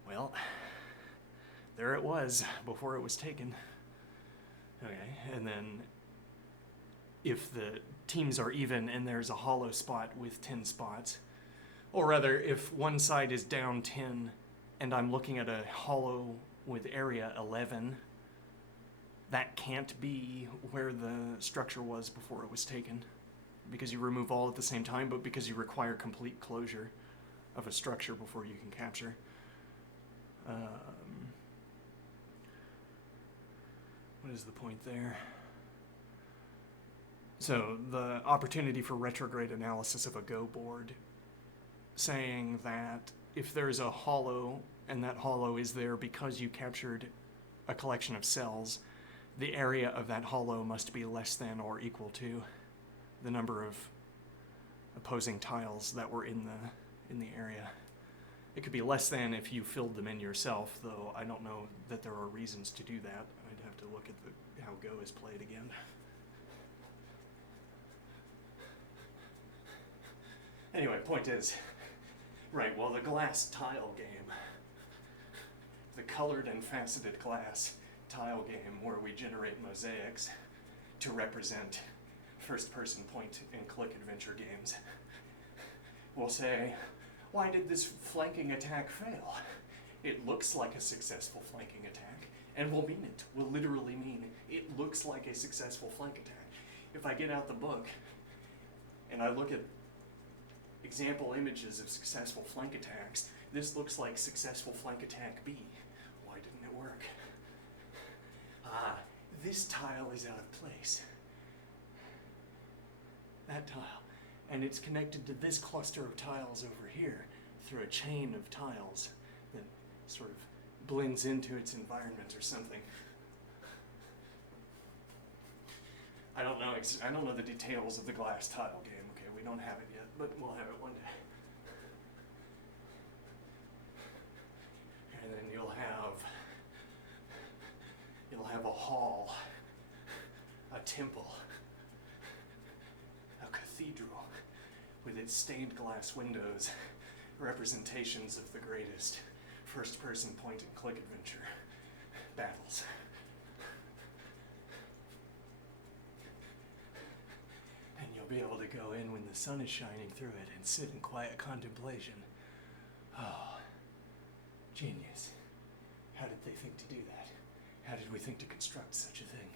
well, there it was before it was taken. Okay, and then if the teams are even and there's a hollow spot with 10 spots, or rather, if one side is down 10 and I'm looking at a hollow with area 11, that can't be where the structure was before it was taken, because you remove all at the same time, but because you require complete closure of a structure before you can capture. What is the point there? So the opportunity for retrograde analysis of a Go board, saying that if there's a hollow, and that hollow is there because you captured a collection of cells, the area of that hollow must be less than or equal to the number of opposing tiles that were in the area. It could be less than if you filled them in yourself, though I don't know that there are reasons to do that. I'd have to look at how Go is played again. Anyway, point is, right, well, the glass tile game, the colored and faceted glass tile game where we generate mosaics to represent first-person point-and-click adventure games, we'll say, why did this flanking attack fail? It looks like a successful flanking attack, and we'll mean it. We'll literally mean it looks like a successful flank attack. If I get out the book and I look at example images of successful flank attacks, this looks like successful flank attack B. Why didn't it work? This tile is out of place. That tile. And it's connected to this cluster of tiles over here through a chain of tiles that sort of blends into its environment or something. I don't know the details of the glass tile game. Okay, we don't have it yet, but we'll have it one day. And then you'll have a hall, a temple, a cathedral with its stained glass windows, representations of the greatest first-person point-and-click adventure battles. And you'll be able to go in when the sun is shining through it and sit in quiet contemplation. Oh, genius. How did they think to do that? How did we think to construct such a thing?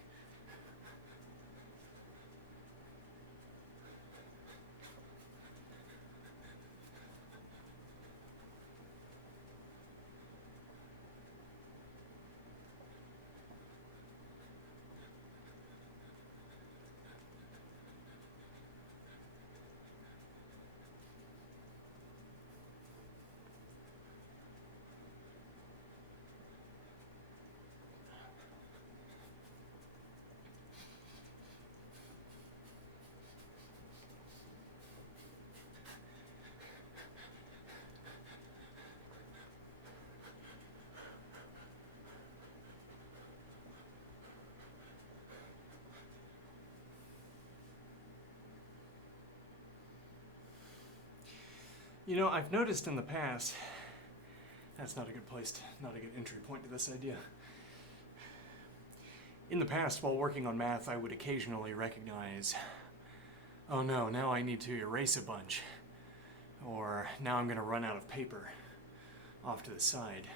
You know, I've noticed in the past, that's not a good entry point to this idea. In the past, while working on math, I would occasionally recognize, oh no, now I need to erase a bunch. Or now I'm going to run out of paper off to the side.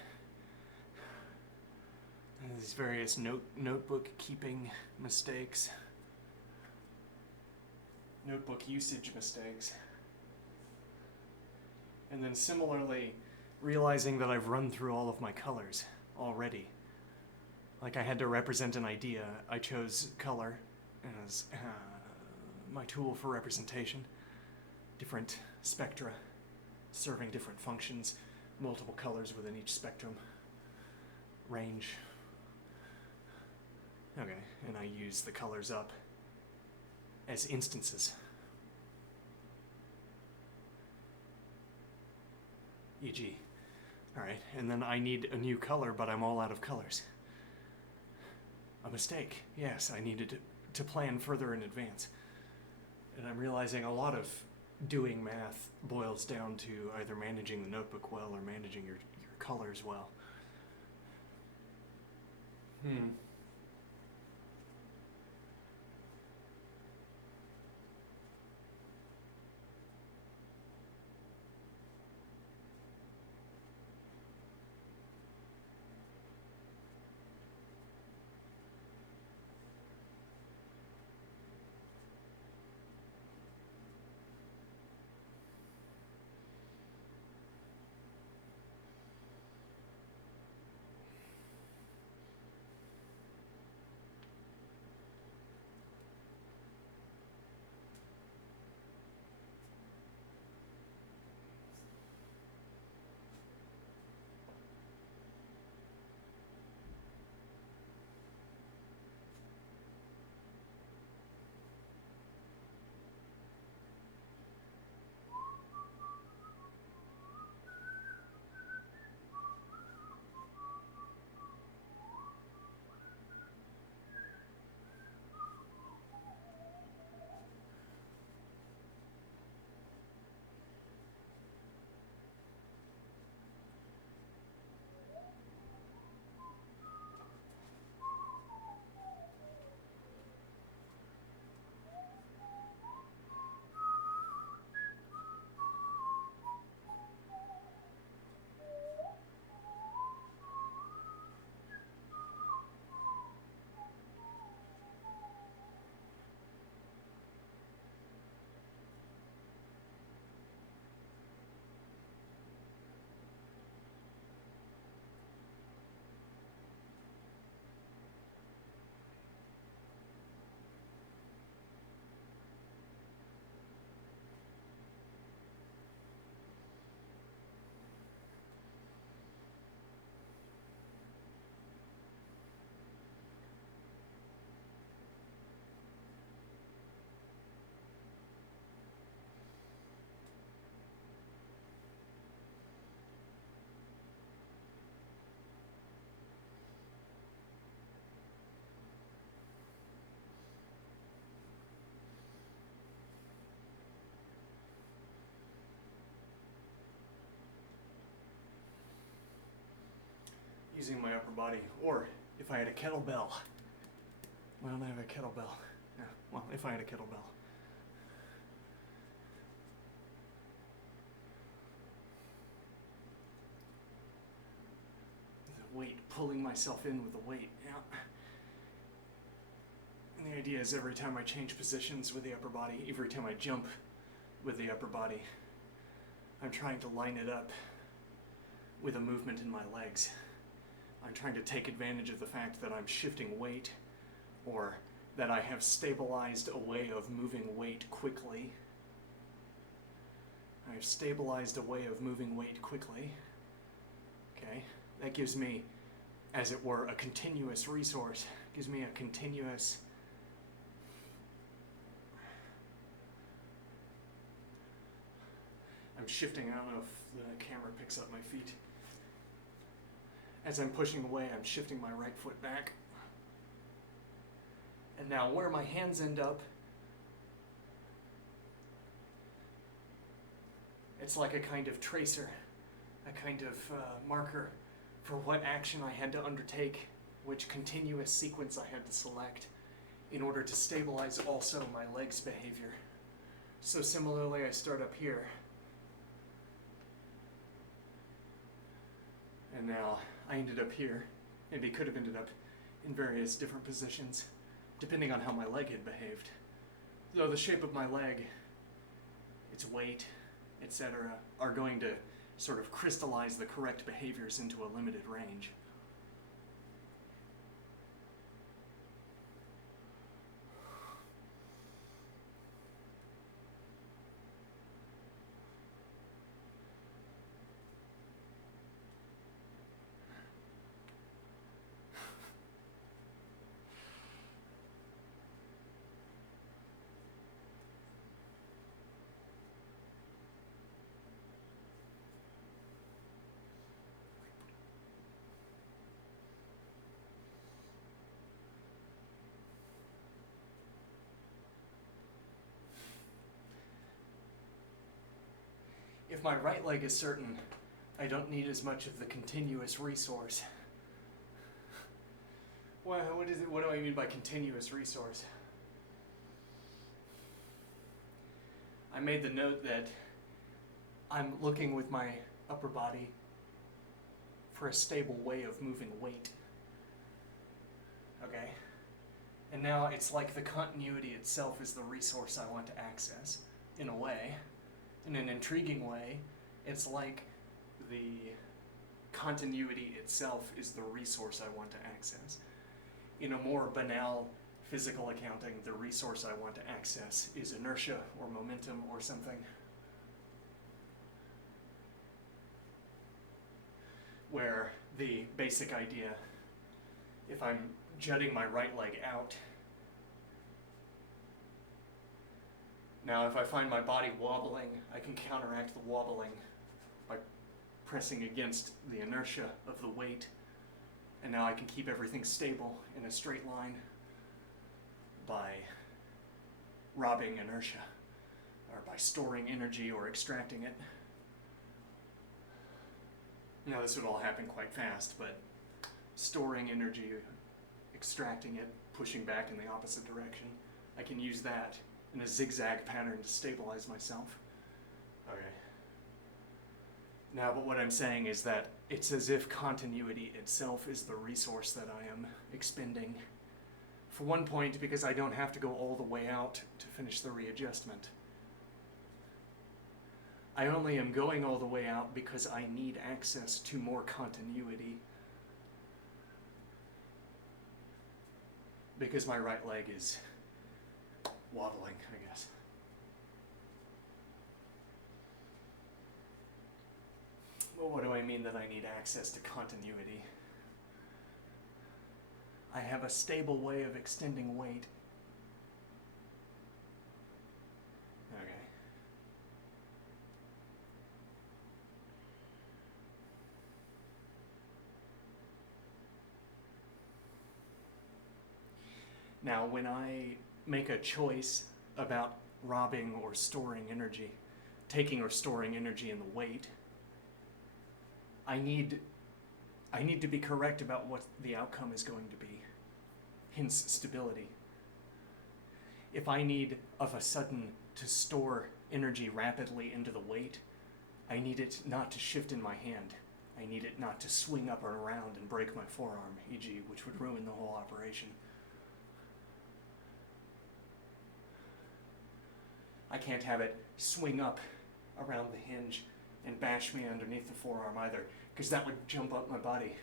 And these various notebook keeping mistakes, notebook usage mistakes. And then similarly, realizing that I've run through all of my colors already. Like I had to represent an idea. I chose color as my tool for representation. Different spectra serving different functions, multiple colors within each spectrum. Range. Okay, and I use the colors up as instances. E.g. Alright, and then I need a new color, but I'm all out of colors. A mistake. Yes, I needed to plan further in advance. And I'm realizing a lot of doing math boils down to either managing the notebook well or managing your colors well. Using my upper body, or if I had a kettlebell. Why don't I have a kettlebell? Yeah, well, if I had a kettlebell. The weight, pulling myself in with the weight, yeah. And the idea is every time I change positions with the upper body, every time I jump with the upper body, I'm trying to line it up with a movement in my legs. I'm trying to take advantage of the fact that I'm shifting weight, or that I have stabilized a way of moving weight quickly. I have stabilized a way of moving weight quickly. Okay, that gives me, as it were, a continuous resource. Gives me a continuous I'm shifting, I don't know if the camera picks up my feet. As I'm pushing away, I'm shifting my right foot back. And now where my hands end up, it's like a kind of tracer, a kind of marker for what action I had to undertake, which continuous sequence I had to select in order to stabilize also my legs' behavior. So similarly, I start up here. And now I ended up here. Maybe could have ended up in various different positions, depending on how my leg had behaved. Though the shape of my leg, its weight, etc., are going to sort of crystallize the correct behaviors into a limited range. if my right leg is certain, I don't need as much of the continuous resource. Well, what do I mean by continuous resource? I made the note that I'm looking with my upper body for a stable way of moving weight. Okay? And now it's like the continuity itself is the resource I want to access, in a way. In an intriguing way, it's like the continuity itself is the resource I want to access. In a more banal physical accounting, the resource I want to access is inertia or momentum or something. Where the basic idea, if I'm jutting my right leg out, now if I find my body wobbling, I can counteract the wobbling by pressing against the inertia of the weight, and now I can keep everything stable in a straight line by robbing inertia, or by storing energy or extracting it. Now this would all happen quite fast, but storing energy, extracting it, pushing back in the opposite direction, I can use that in a zigzag pattern to stabilize myself. Okay. Now, but what I'm saying is that it's as if continuity itself is the resource that I am expending. For one point, because I don't have to go all the way out to finish the readjustment. I only am going all the way out because I need access to more continuity. Because my right leg is wobbling, I guess. Well, what do I mean that I need access to continuity? I have a stable way of extending weight. Okay. Now, when I make a choice about robbing or storing energy, taking or storing energy in the weight, I need to be correct about what the outcome is going to be, hence stability. If I need of a sudden to store energy rapidly into the weight, I need it not to shift in my hand. I need it not to swing up or around and break my forearm, e.g., which would ruin the whole operation. I can't have it swing up around the hinge and bash me underneath the forearm either, because that would jump up my body.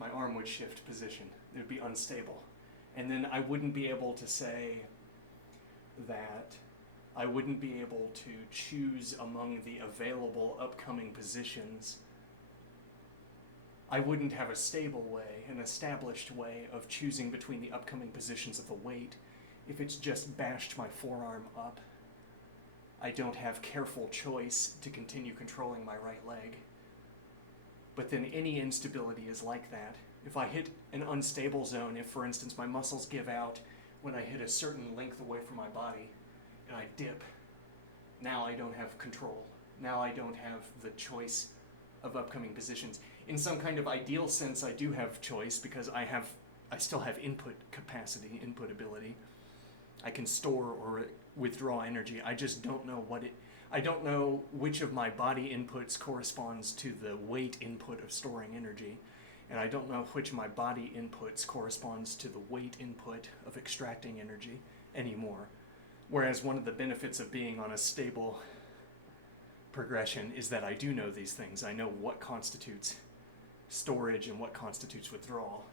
My arm would shift position. It would be unstable. And then I wouldn't be able to say that I wouldn't be able to choose among the available upcoming positions. I wouldn't have a stable way, an established way of choosing between the upcoming positions of the weight if it's just bashed my forearm up. I don't have careful choice to continue controlling my right leg. But then any instability is like that. If I hit an unstable zone, if for instance my muscles give out when I hit a certain length away from my body and I dip, now I don't have control. Now I don't have the choice of upcoming positions. In some kind of ideal sense, I do have choice because I still have input capacity, input ability. I can store or withdraw energy. I just don't know I don't know which of my body inputs corresponds to the weight input of storing energy, and I don't know which of my body inputs corresponds to the weight input of extracting energy anymore. Whereas one of the benefits of being on a stable progression is that I do know these things. I know what constitutes storage and what constitutes withdrawal.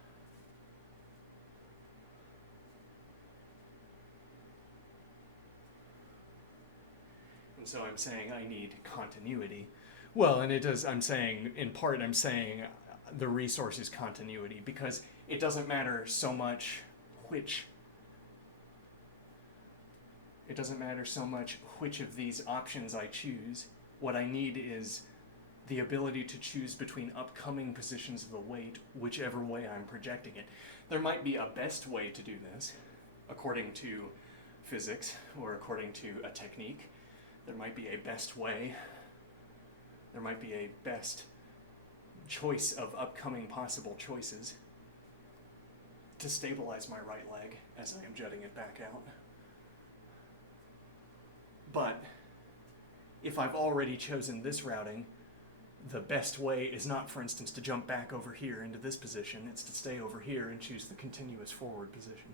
So I'm saying I need continuity. Well, and in part the resource is continuity, because it doesn't matter so much which of these options I choose. What I need is the ability to choose between upcoming positions of the weight, whichever way I'm projecting it. There might be a best way to do this, according to physics or according to a technique. There might be a best way, There might be a best choice of upcoming possible choices to stabilize my right leg as I am jutting it back out. But if I've already chosen this routing, the best way is not, for instance, to jump back over here into this position. It's to stay over here and choose the continuous forward position.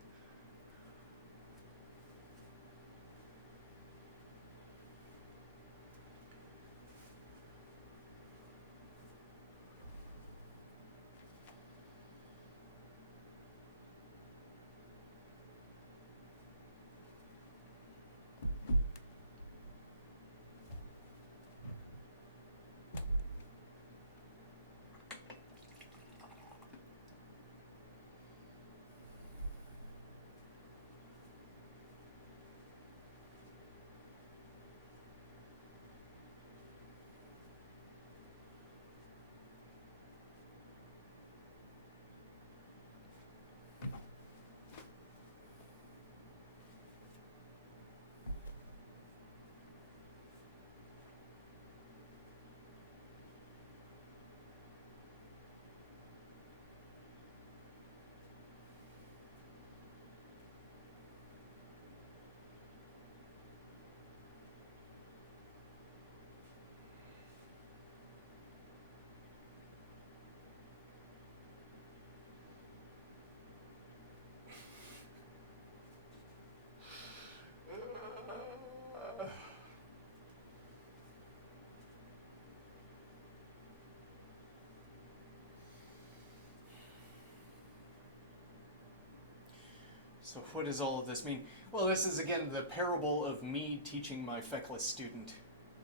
So what does all of this mean? Well, this is again the parable of me teaching my feckless student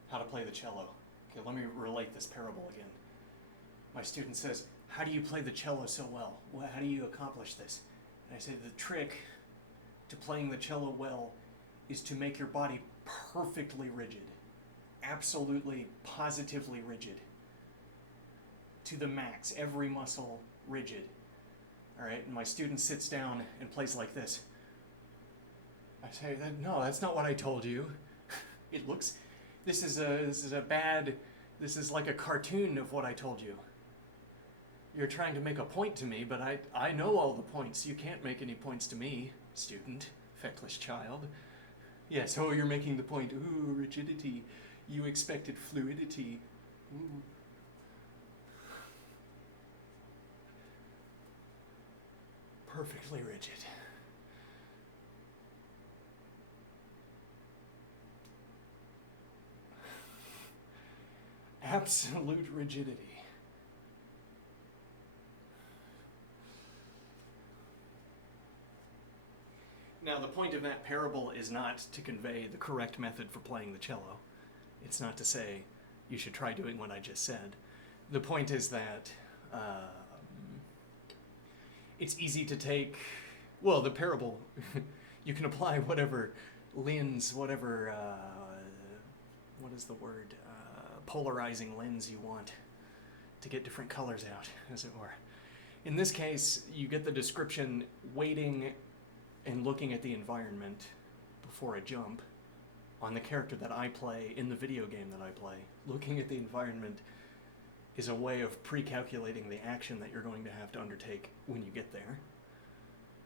how to play the cello. Okay, let me relate this parable again. My student says, how do you play the cello so well? How do you accomplish this? And I say, the trick to playing the cello well is to make your body perfectly rigid. Absolutely, positively rigid. To the max, every muscle rigid. All right, and my student sits down and plays like this. I say, no, that's not what I told you. It looks, this is like a cartoon of what I told you. You're trying to make a point to me, but I know all the points. You can't make any points to me, student, feckless child. Yes, oh, you're making the point. Ooh, rigidity. You expected fluidity. Ooh. Perfectly rigid. Absolute rigidity. Now, the point of that parable is not to convey the correct method for playing the cello. It's not to say you should try doing what I just said. The point is that it's easy to take, well, the parable, you can apply whatever lens, whatever, what is the word, polarizing lens you want to get different colors out, as it were. In this case, you get the description waiting and looking at the environment before a jump on the character that I play in the video game that I play. Looking at the environment is a way of pre-calculating the action that you're going to have to undertake when you get there.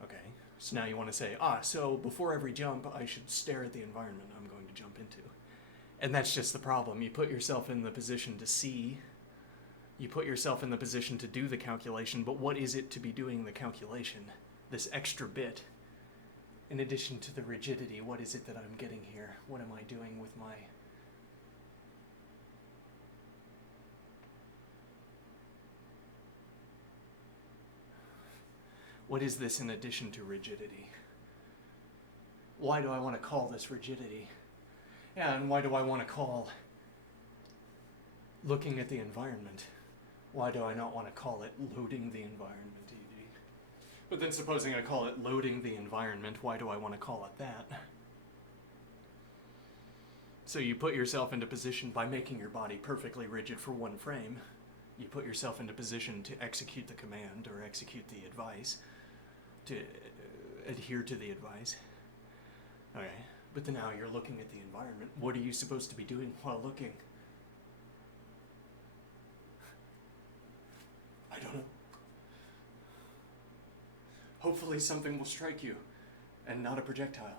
Okay, so now you want to say, so before every jump, I should stare at the environment I'm going to jump into. And that's just the problem. You put yourself in the position to see, you put yourself in the position to do the calculation, but what is it to be doing the calculation? This extra bit, in addition to the rigidity, what is it that I'm getting here? What am I doing with my... What is this in addition to rigidity? Why do I want to call this rigidity? Yeah, and why do I want to call looking at the environment? Why do I not want to call it loading the environment, e.g.? But then supposing I call it loading the environment, why do I want to call it that? So you put yourself into position by making your body perfectly rigid for one frame. You put yourself into position to execute the command or execute the advice, to adhere to the advice. Okay, but then now you're looking at the environment. What are you supposed to be doing while looking? hopefully something will strike you, and not a projectile.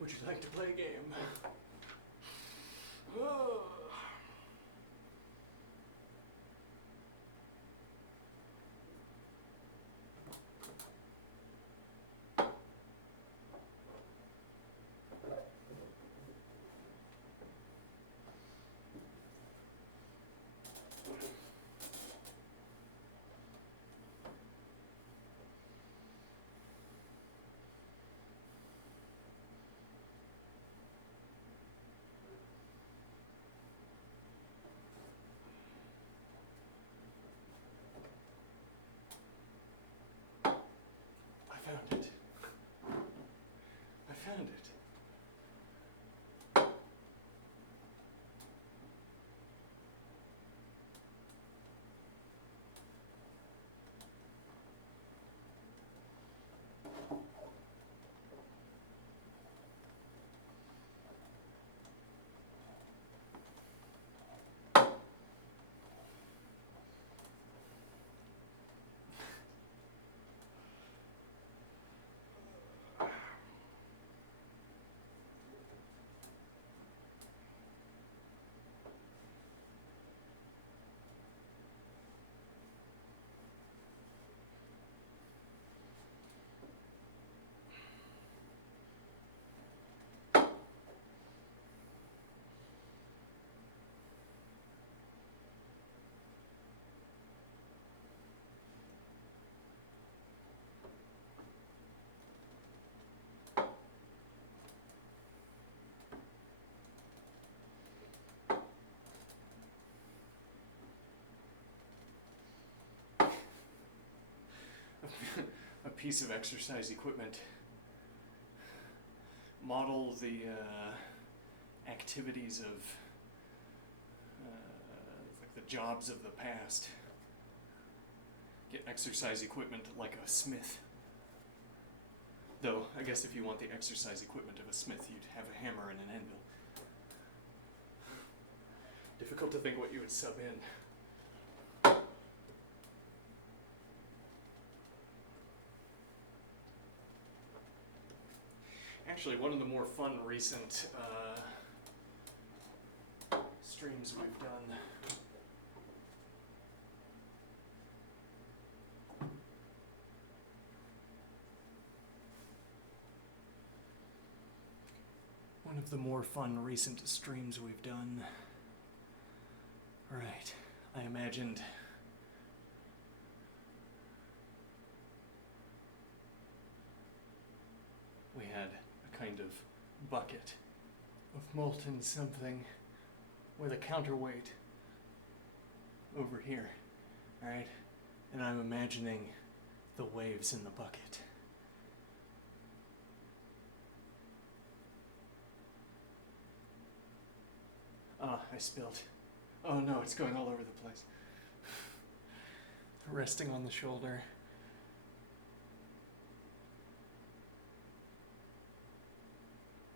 Would you like to play a game? I found it. I found it. A piece of exercise equipment. Model the activities of like the jobs of the past. Get exercise equipment like a smith. Though, I guess if you want the exercise equipment of a smith, you'd have a hammer and an anvil. Difficult to think what you would sub in. Actually, one of the more fun recent streams we've done. One of the more fun recent streams we've done. Right, I imagined we had a kind of bucket of molten something with a counterweight over here, alright? And I'm imagining the waves in the bucket. Ah, I spilled. Oh no, it's going all over the place. Resting on the shoulder.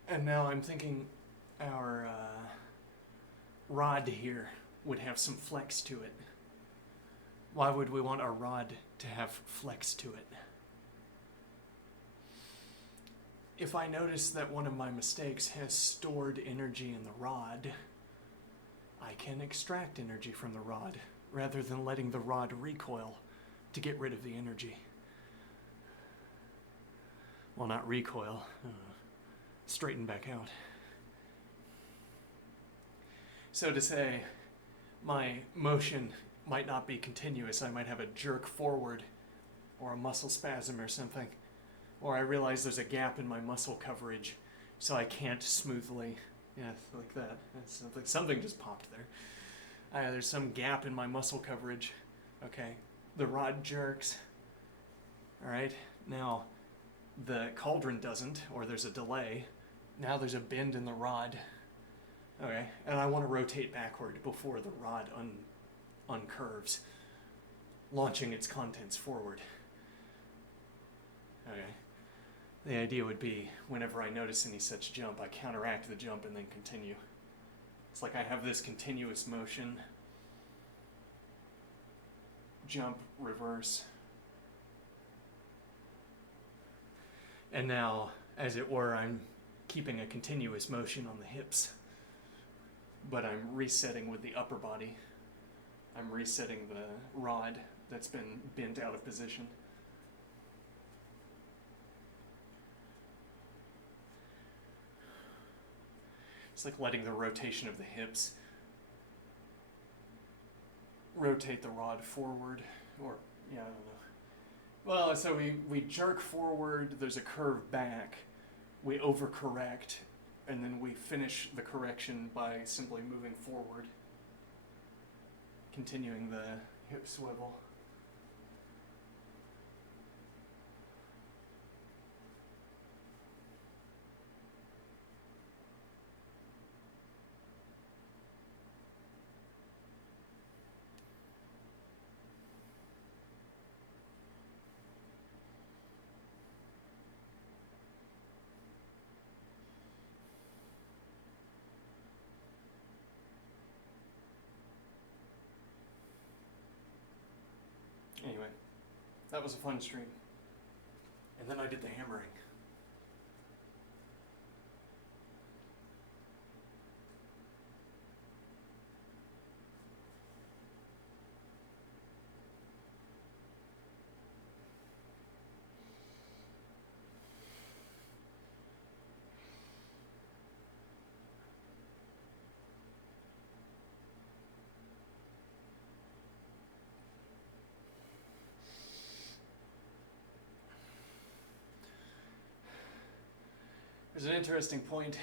And now I'm thinking our rod here would have some flex to it. Why would we want our rod to have flex to it? If I notice that one of my mistakes has stored energy in the rod, I can extract energy from the rod rather than letting the rod recoil to get rid of the energy. Well, not recoil, straighten back out. So to say, my motion might not be continuous. I might have a jerk forward or a muscle spasm or something. Or I realize there's a gap in my muscle coverage, so I can't smoothly, like that. It's like something just popped there. There's some gap in my muscle coverage. Okay, the rod jerks. All right, now the cauldron doesn't, or there's a delay. Now there's a bend in the rod. Okay, and I want to rotate backward before the rod uncurves, launching its contents forward. Okay. The idea would be, whenever I notice any such jump, I counteract the jump and then continue. It's like I have this continuous motion. Jump, reverse. And now, as it were, I'm keeping a continuous motion on the hips, but I'm resetting with the upper body. I'm resetting the rod that's been bent out of position. It's like letting the rotation of the hips rotate the rod forward, or, I don't know. Well, so we jerk forward, there's a curve back, we overcorrect, and then we finish the correction by simply moving forward, continuing the hip swivel. Anyway, that was a fun stream. And then I did the hammering. There's an interesting point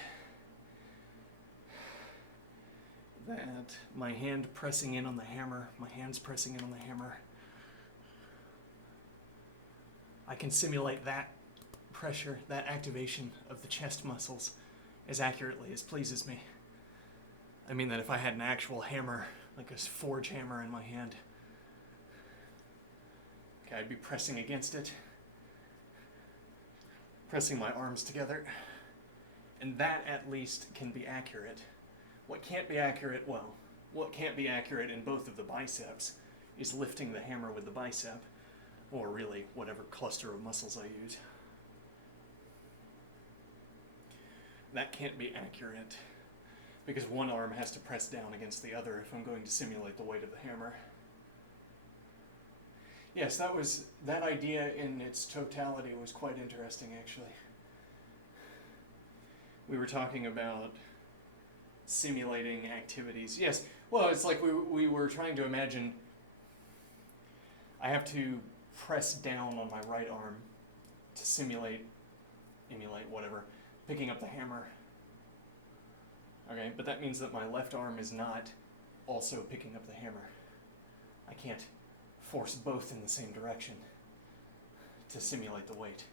that my hand pressing in on the hammer, my hands pressing in on the hammer, I can simulate that pressure, that activation of the chest muscles as accurately as pleases me. I mean that if I had an actual hammer, like a forge hammer in my hand, okay, I'd be pressing against it, pressing my arms together. And that at least can be accurate. What can't be accurate in both of the biceps is lifting the hammer with the bicep, or really whatever cluster of muscles I use. That can't be accurate because one arm has to press down against the other if I'm going to simulate the weight of the hammer. Yes, that idea in its totality was quite interesting, actually. We were talking about simulating activities. Yes, well, it's like we were trying to imagine I have to press down on my right arm to emulate whatever, picking up the hammer. Okay, but that means that my left arm is not also picking up the hammer. I can't force both in the same direction to simulate the weight.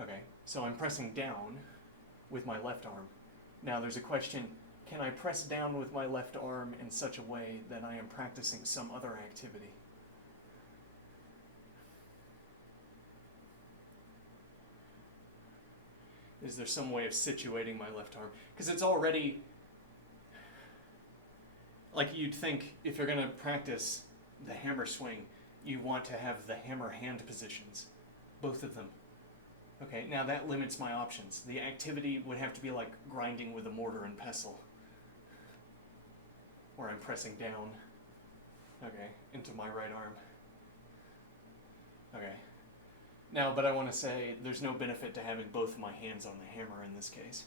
Okay, so I'm pressing down with my left arm. Now there's a question, can I press down with my left arm in such a way that I am practicing some other activity? Is there some way of situating my left arm? Because it's already, like you'd think if you're gonna practice the hammer swing, you want to have the hammer hand positions, both of them. Okay, now that limits my options. The activity would have to be like grinding with a mortar and pestle, where I'm pressing down, okay, into my right arm. Okay. Now, but I want to say there's no benefit to having both of my hands on the hammer in this case,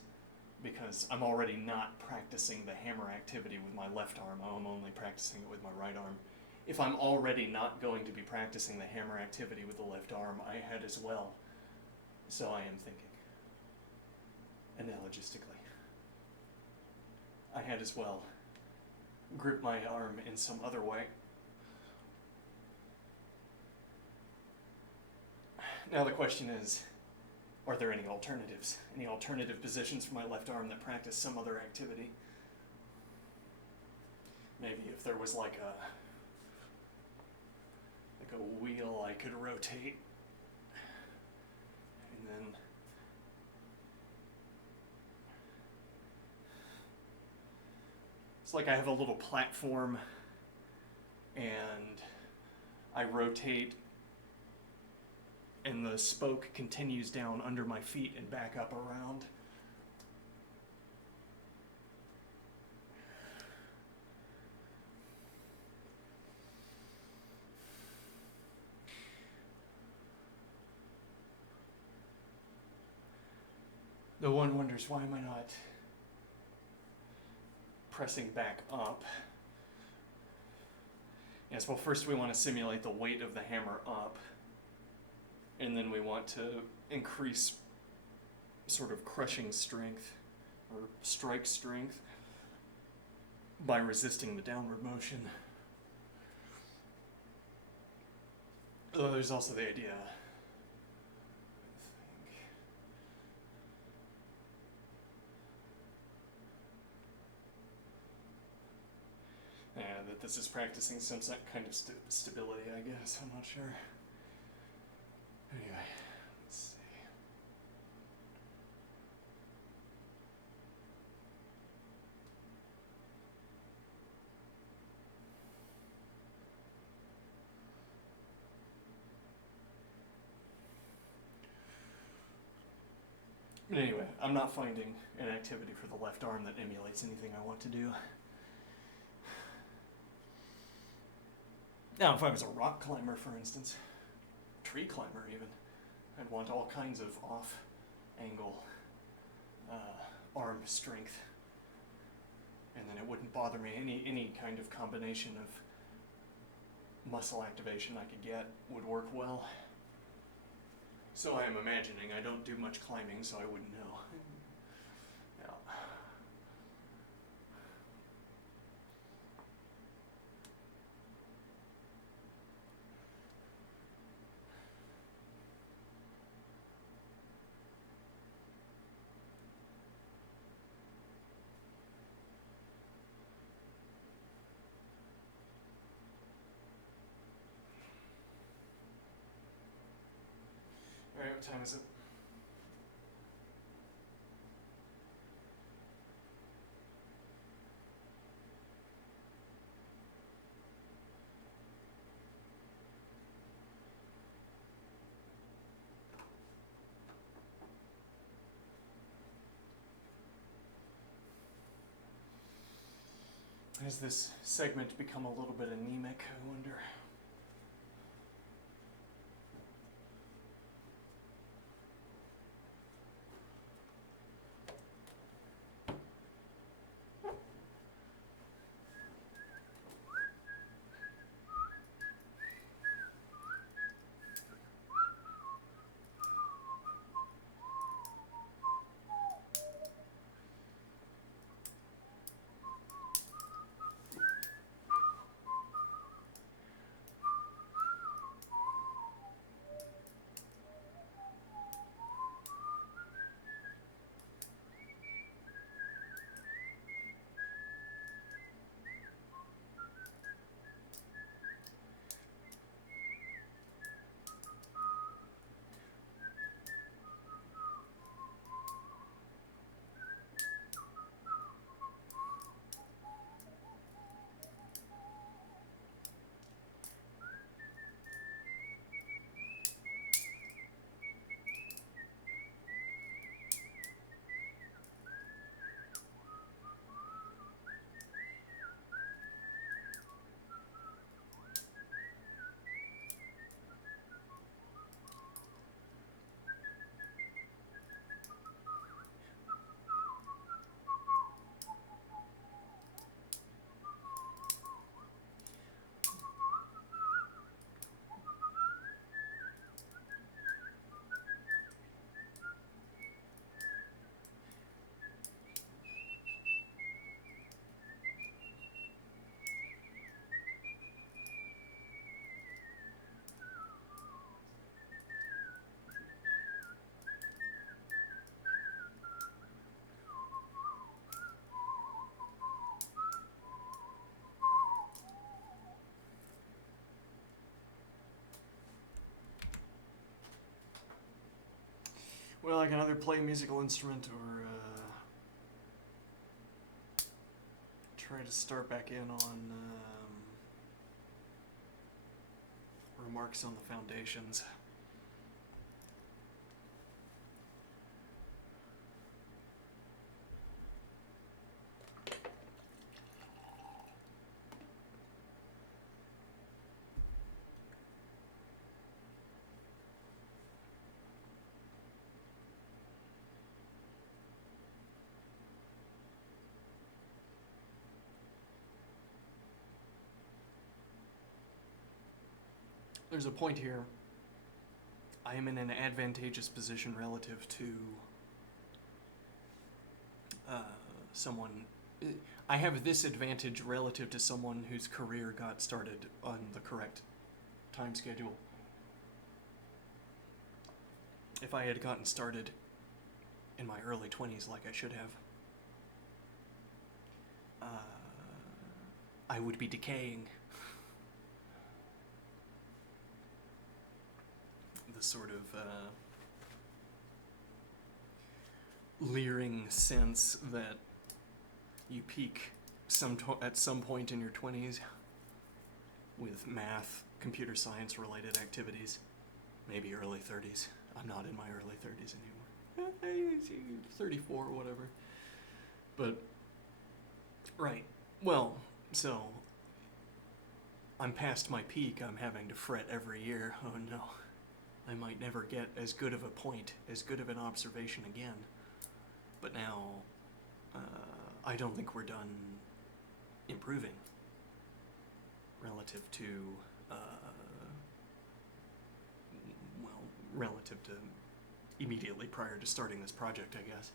because I'm already not practicing the hammer activity with my left arm. I'm only practicing it with my right arm. If I'm already not going to be practicing the hammer activity with the left arm, I had as well. So I am thinking, analogistically, I had as well grip my arm in some other way. Now the question is, are there any alternatives? Any alternative positions for my left arm that practice some other activity? Maybe if there was like a wheel I could rotate, and then it's like I have a little platform and I rotate and the spoke continues down under my feet and back up around. Though one wonders, why am I not pressing back up? Yes, well, first we want to simulate the weight of the hammer up, and then we want to increase sort of crushing strength or strike strength by resisting the downward motion. Though there's also the idea, that this is practicing some kind of stability, I guess. I'm not sure. Anyway, let's see. But anyway, I'm not finding an activity for the left arm that emulates anything I want to do. Now, if I was a rock climber, for instance, tree climber even, I'd want all kinds of off-angle arm strength, and then it wouldn't bother me. Any kind of combination of muscle activation I could get would work well. So I am imagining. I don't do much climbing, so I wouldn't know. Yeah. Alright, what time is it? Has this segment become a little bit anemic, I wonder? Well, I can either play a musical instrument or try to start back in on remarks on the foundations. There's a point here. I am in an advantageous position relative to someone. I have this advantage relative to someone whose career got started on the correct time schedule. If I had gotten started in my early 20s like I should have, I would be decaying. The sort of leering sense that you peak at some point in your 20s with math, computer science related activities, maybe early 30s. I'm not in my early 30s anymore. 34 or whatever. But, right. Well, so I'm past my peak. I'm having to fret every year. Oh no. I might never get as good of a point, as good of an observation again. But now, I don't think we're done improving relative to, relative to immediately prior to starting this project, I guess.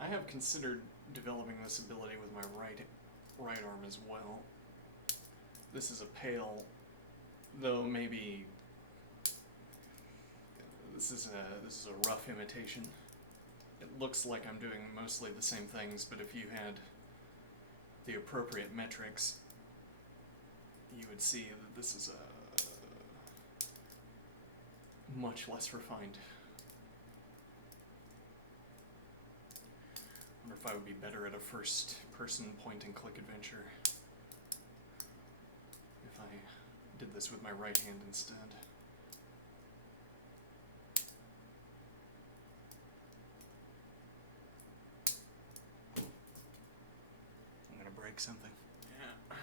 I have considered developing this ability with my right arm as well. This is a pale, though maybe This is a rough imitation. It looks like I'm doing mostly the same things, but if you had the appropriate metrics, you would see that this is much less refined. I wonder if I would be better at a first-person point-and-click adventure if I did this with my right hand instead. I'm gonna break something. Yeah.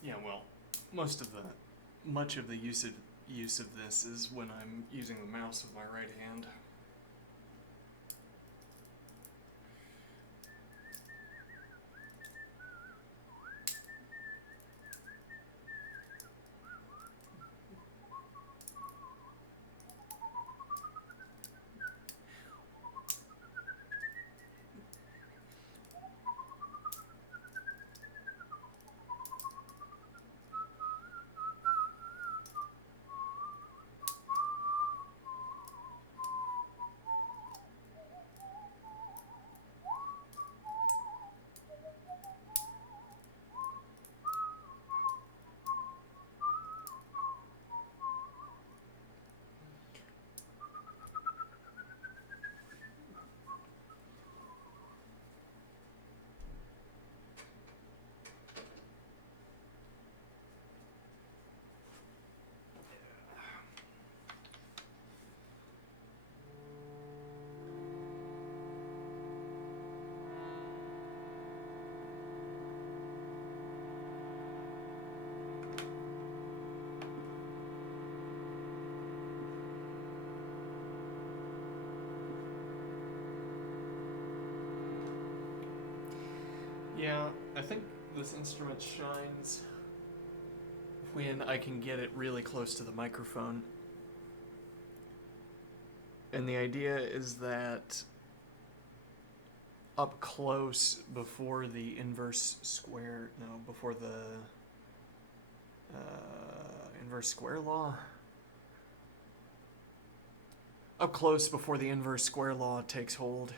Yeah, well, much of the use of this is when I'm using the mouse with my right hand. Yeah, I think this instrument shines when I can get it really close to the microphone. And the idea is that up close before the before the inverse square law. Up close before the inverse square law takes hold.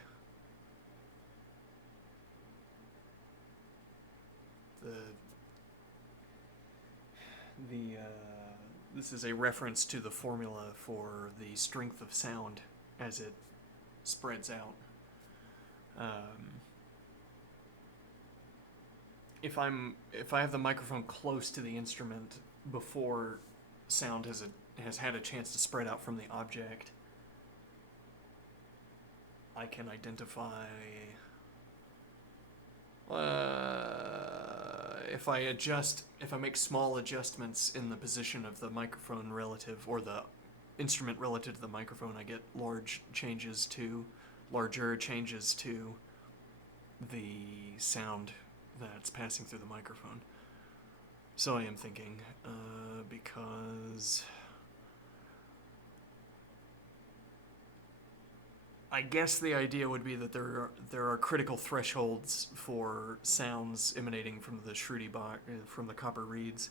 This is a reference to the formula for the strength of sound as it spreads out. if I have the microphone close to the instrument before sound has had a chance to spread out from the object, I can identify if I make small adjustments in the position of the microphone relative, or the instrument relative to the microphone, I get larger changes to the sound that's passing through the microphone. So I am thinking, because I guess the idea would be that there are critical thresholds for sounds emanating from the Shruti box, from the copper reeds.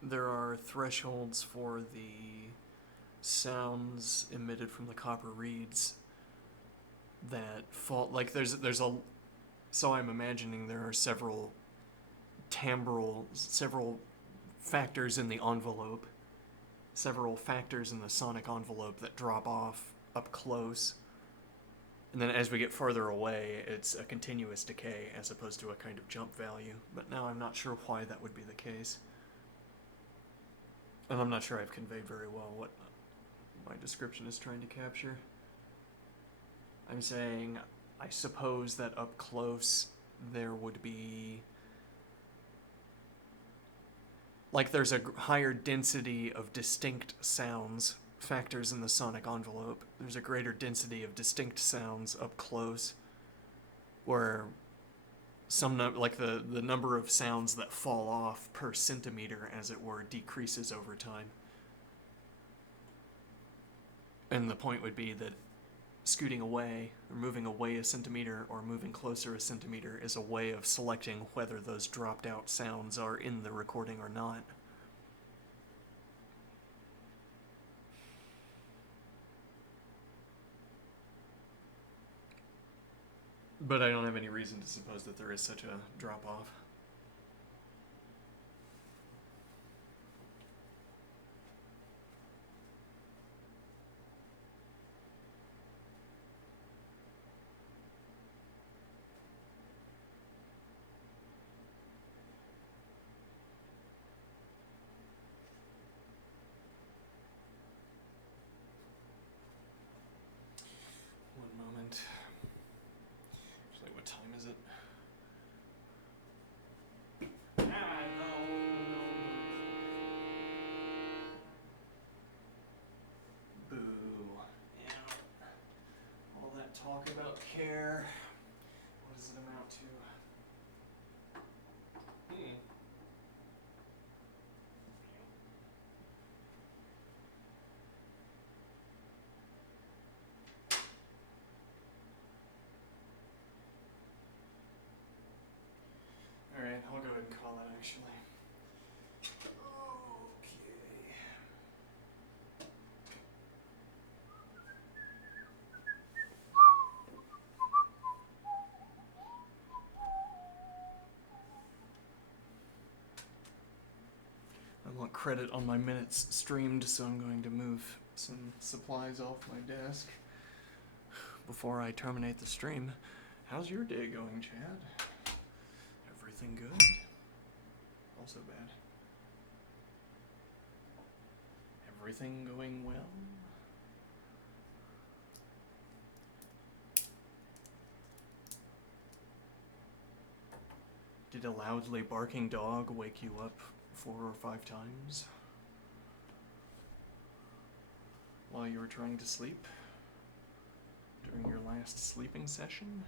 There are thresholds for the sounds emitted from the copper reeds that fall, like there's a, so I'm imagining there are several factors in the envelope, several factors in the sonic envelope that drop off up close, and then as we get farther away, it's a continuous decay as opposed to a kind of jump value. But now I'm not sure why that would be the case, and I'm not sure I've conveyed very well what my description is trying to capture. I'm saying, I suppose that up close there would be, like, there's a higher density of distinct sounds, factors in the sonic envelope. There's a greater density of distinct sounds up close, where the number of sounds that fall off per centimeter, as it were, decreases over time. And the point would be that scooting away, or moving away a centimeter, or moving closer a centimeter is a way of selecting whether those dropped out sounds are in the recording or not. But I don't have any reason to suppose that there is such a drop-off. One moment. Actually, what time is it? Boo. Yeah. All that talk about care. What does it amount to? Alright, I'll go ahead and call it, actually. Okay. I want credit on my minutes streamed, so I'm going to move some supplies off my desk before I terminate the stream. How's your day going, Chad? Everything good? Also bad. Everything going well? Did a loudly barking dog wake you up 4 or 5 times while you were trying to sleep during your last sleeping session?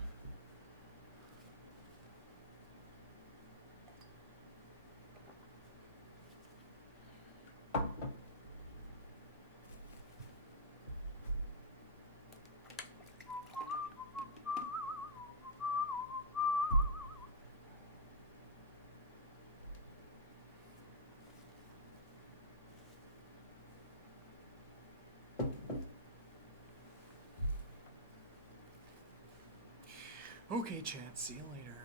Okay, chat, see you later.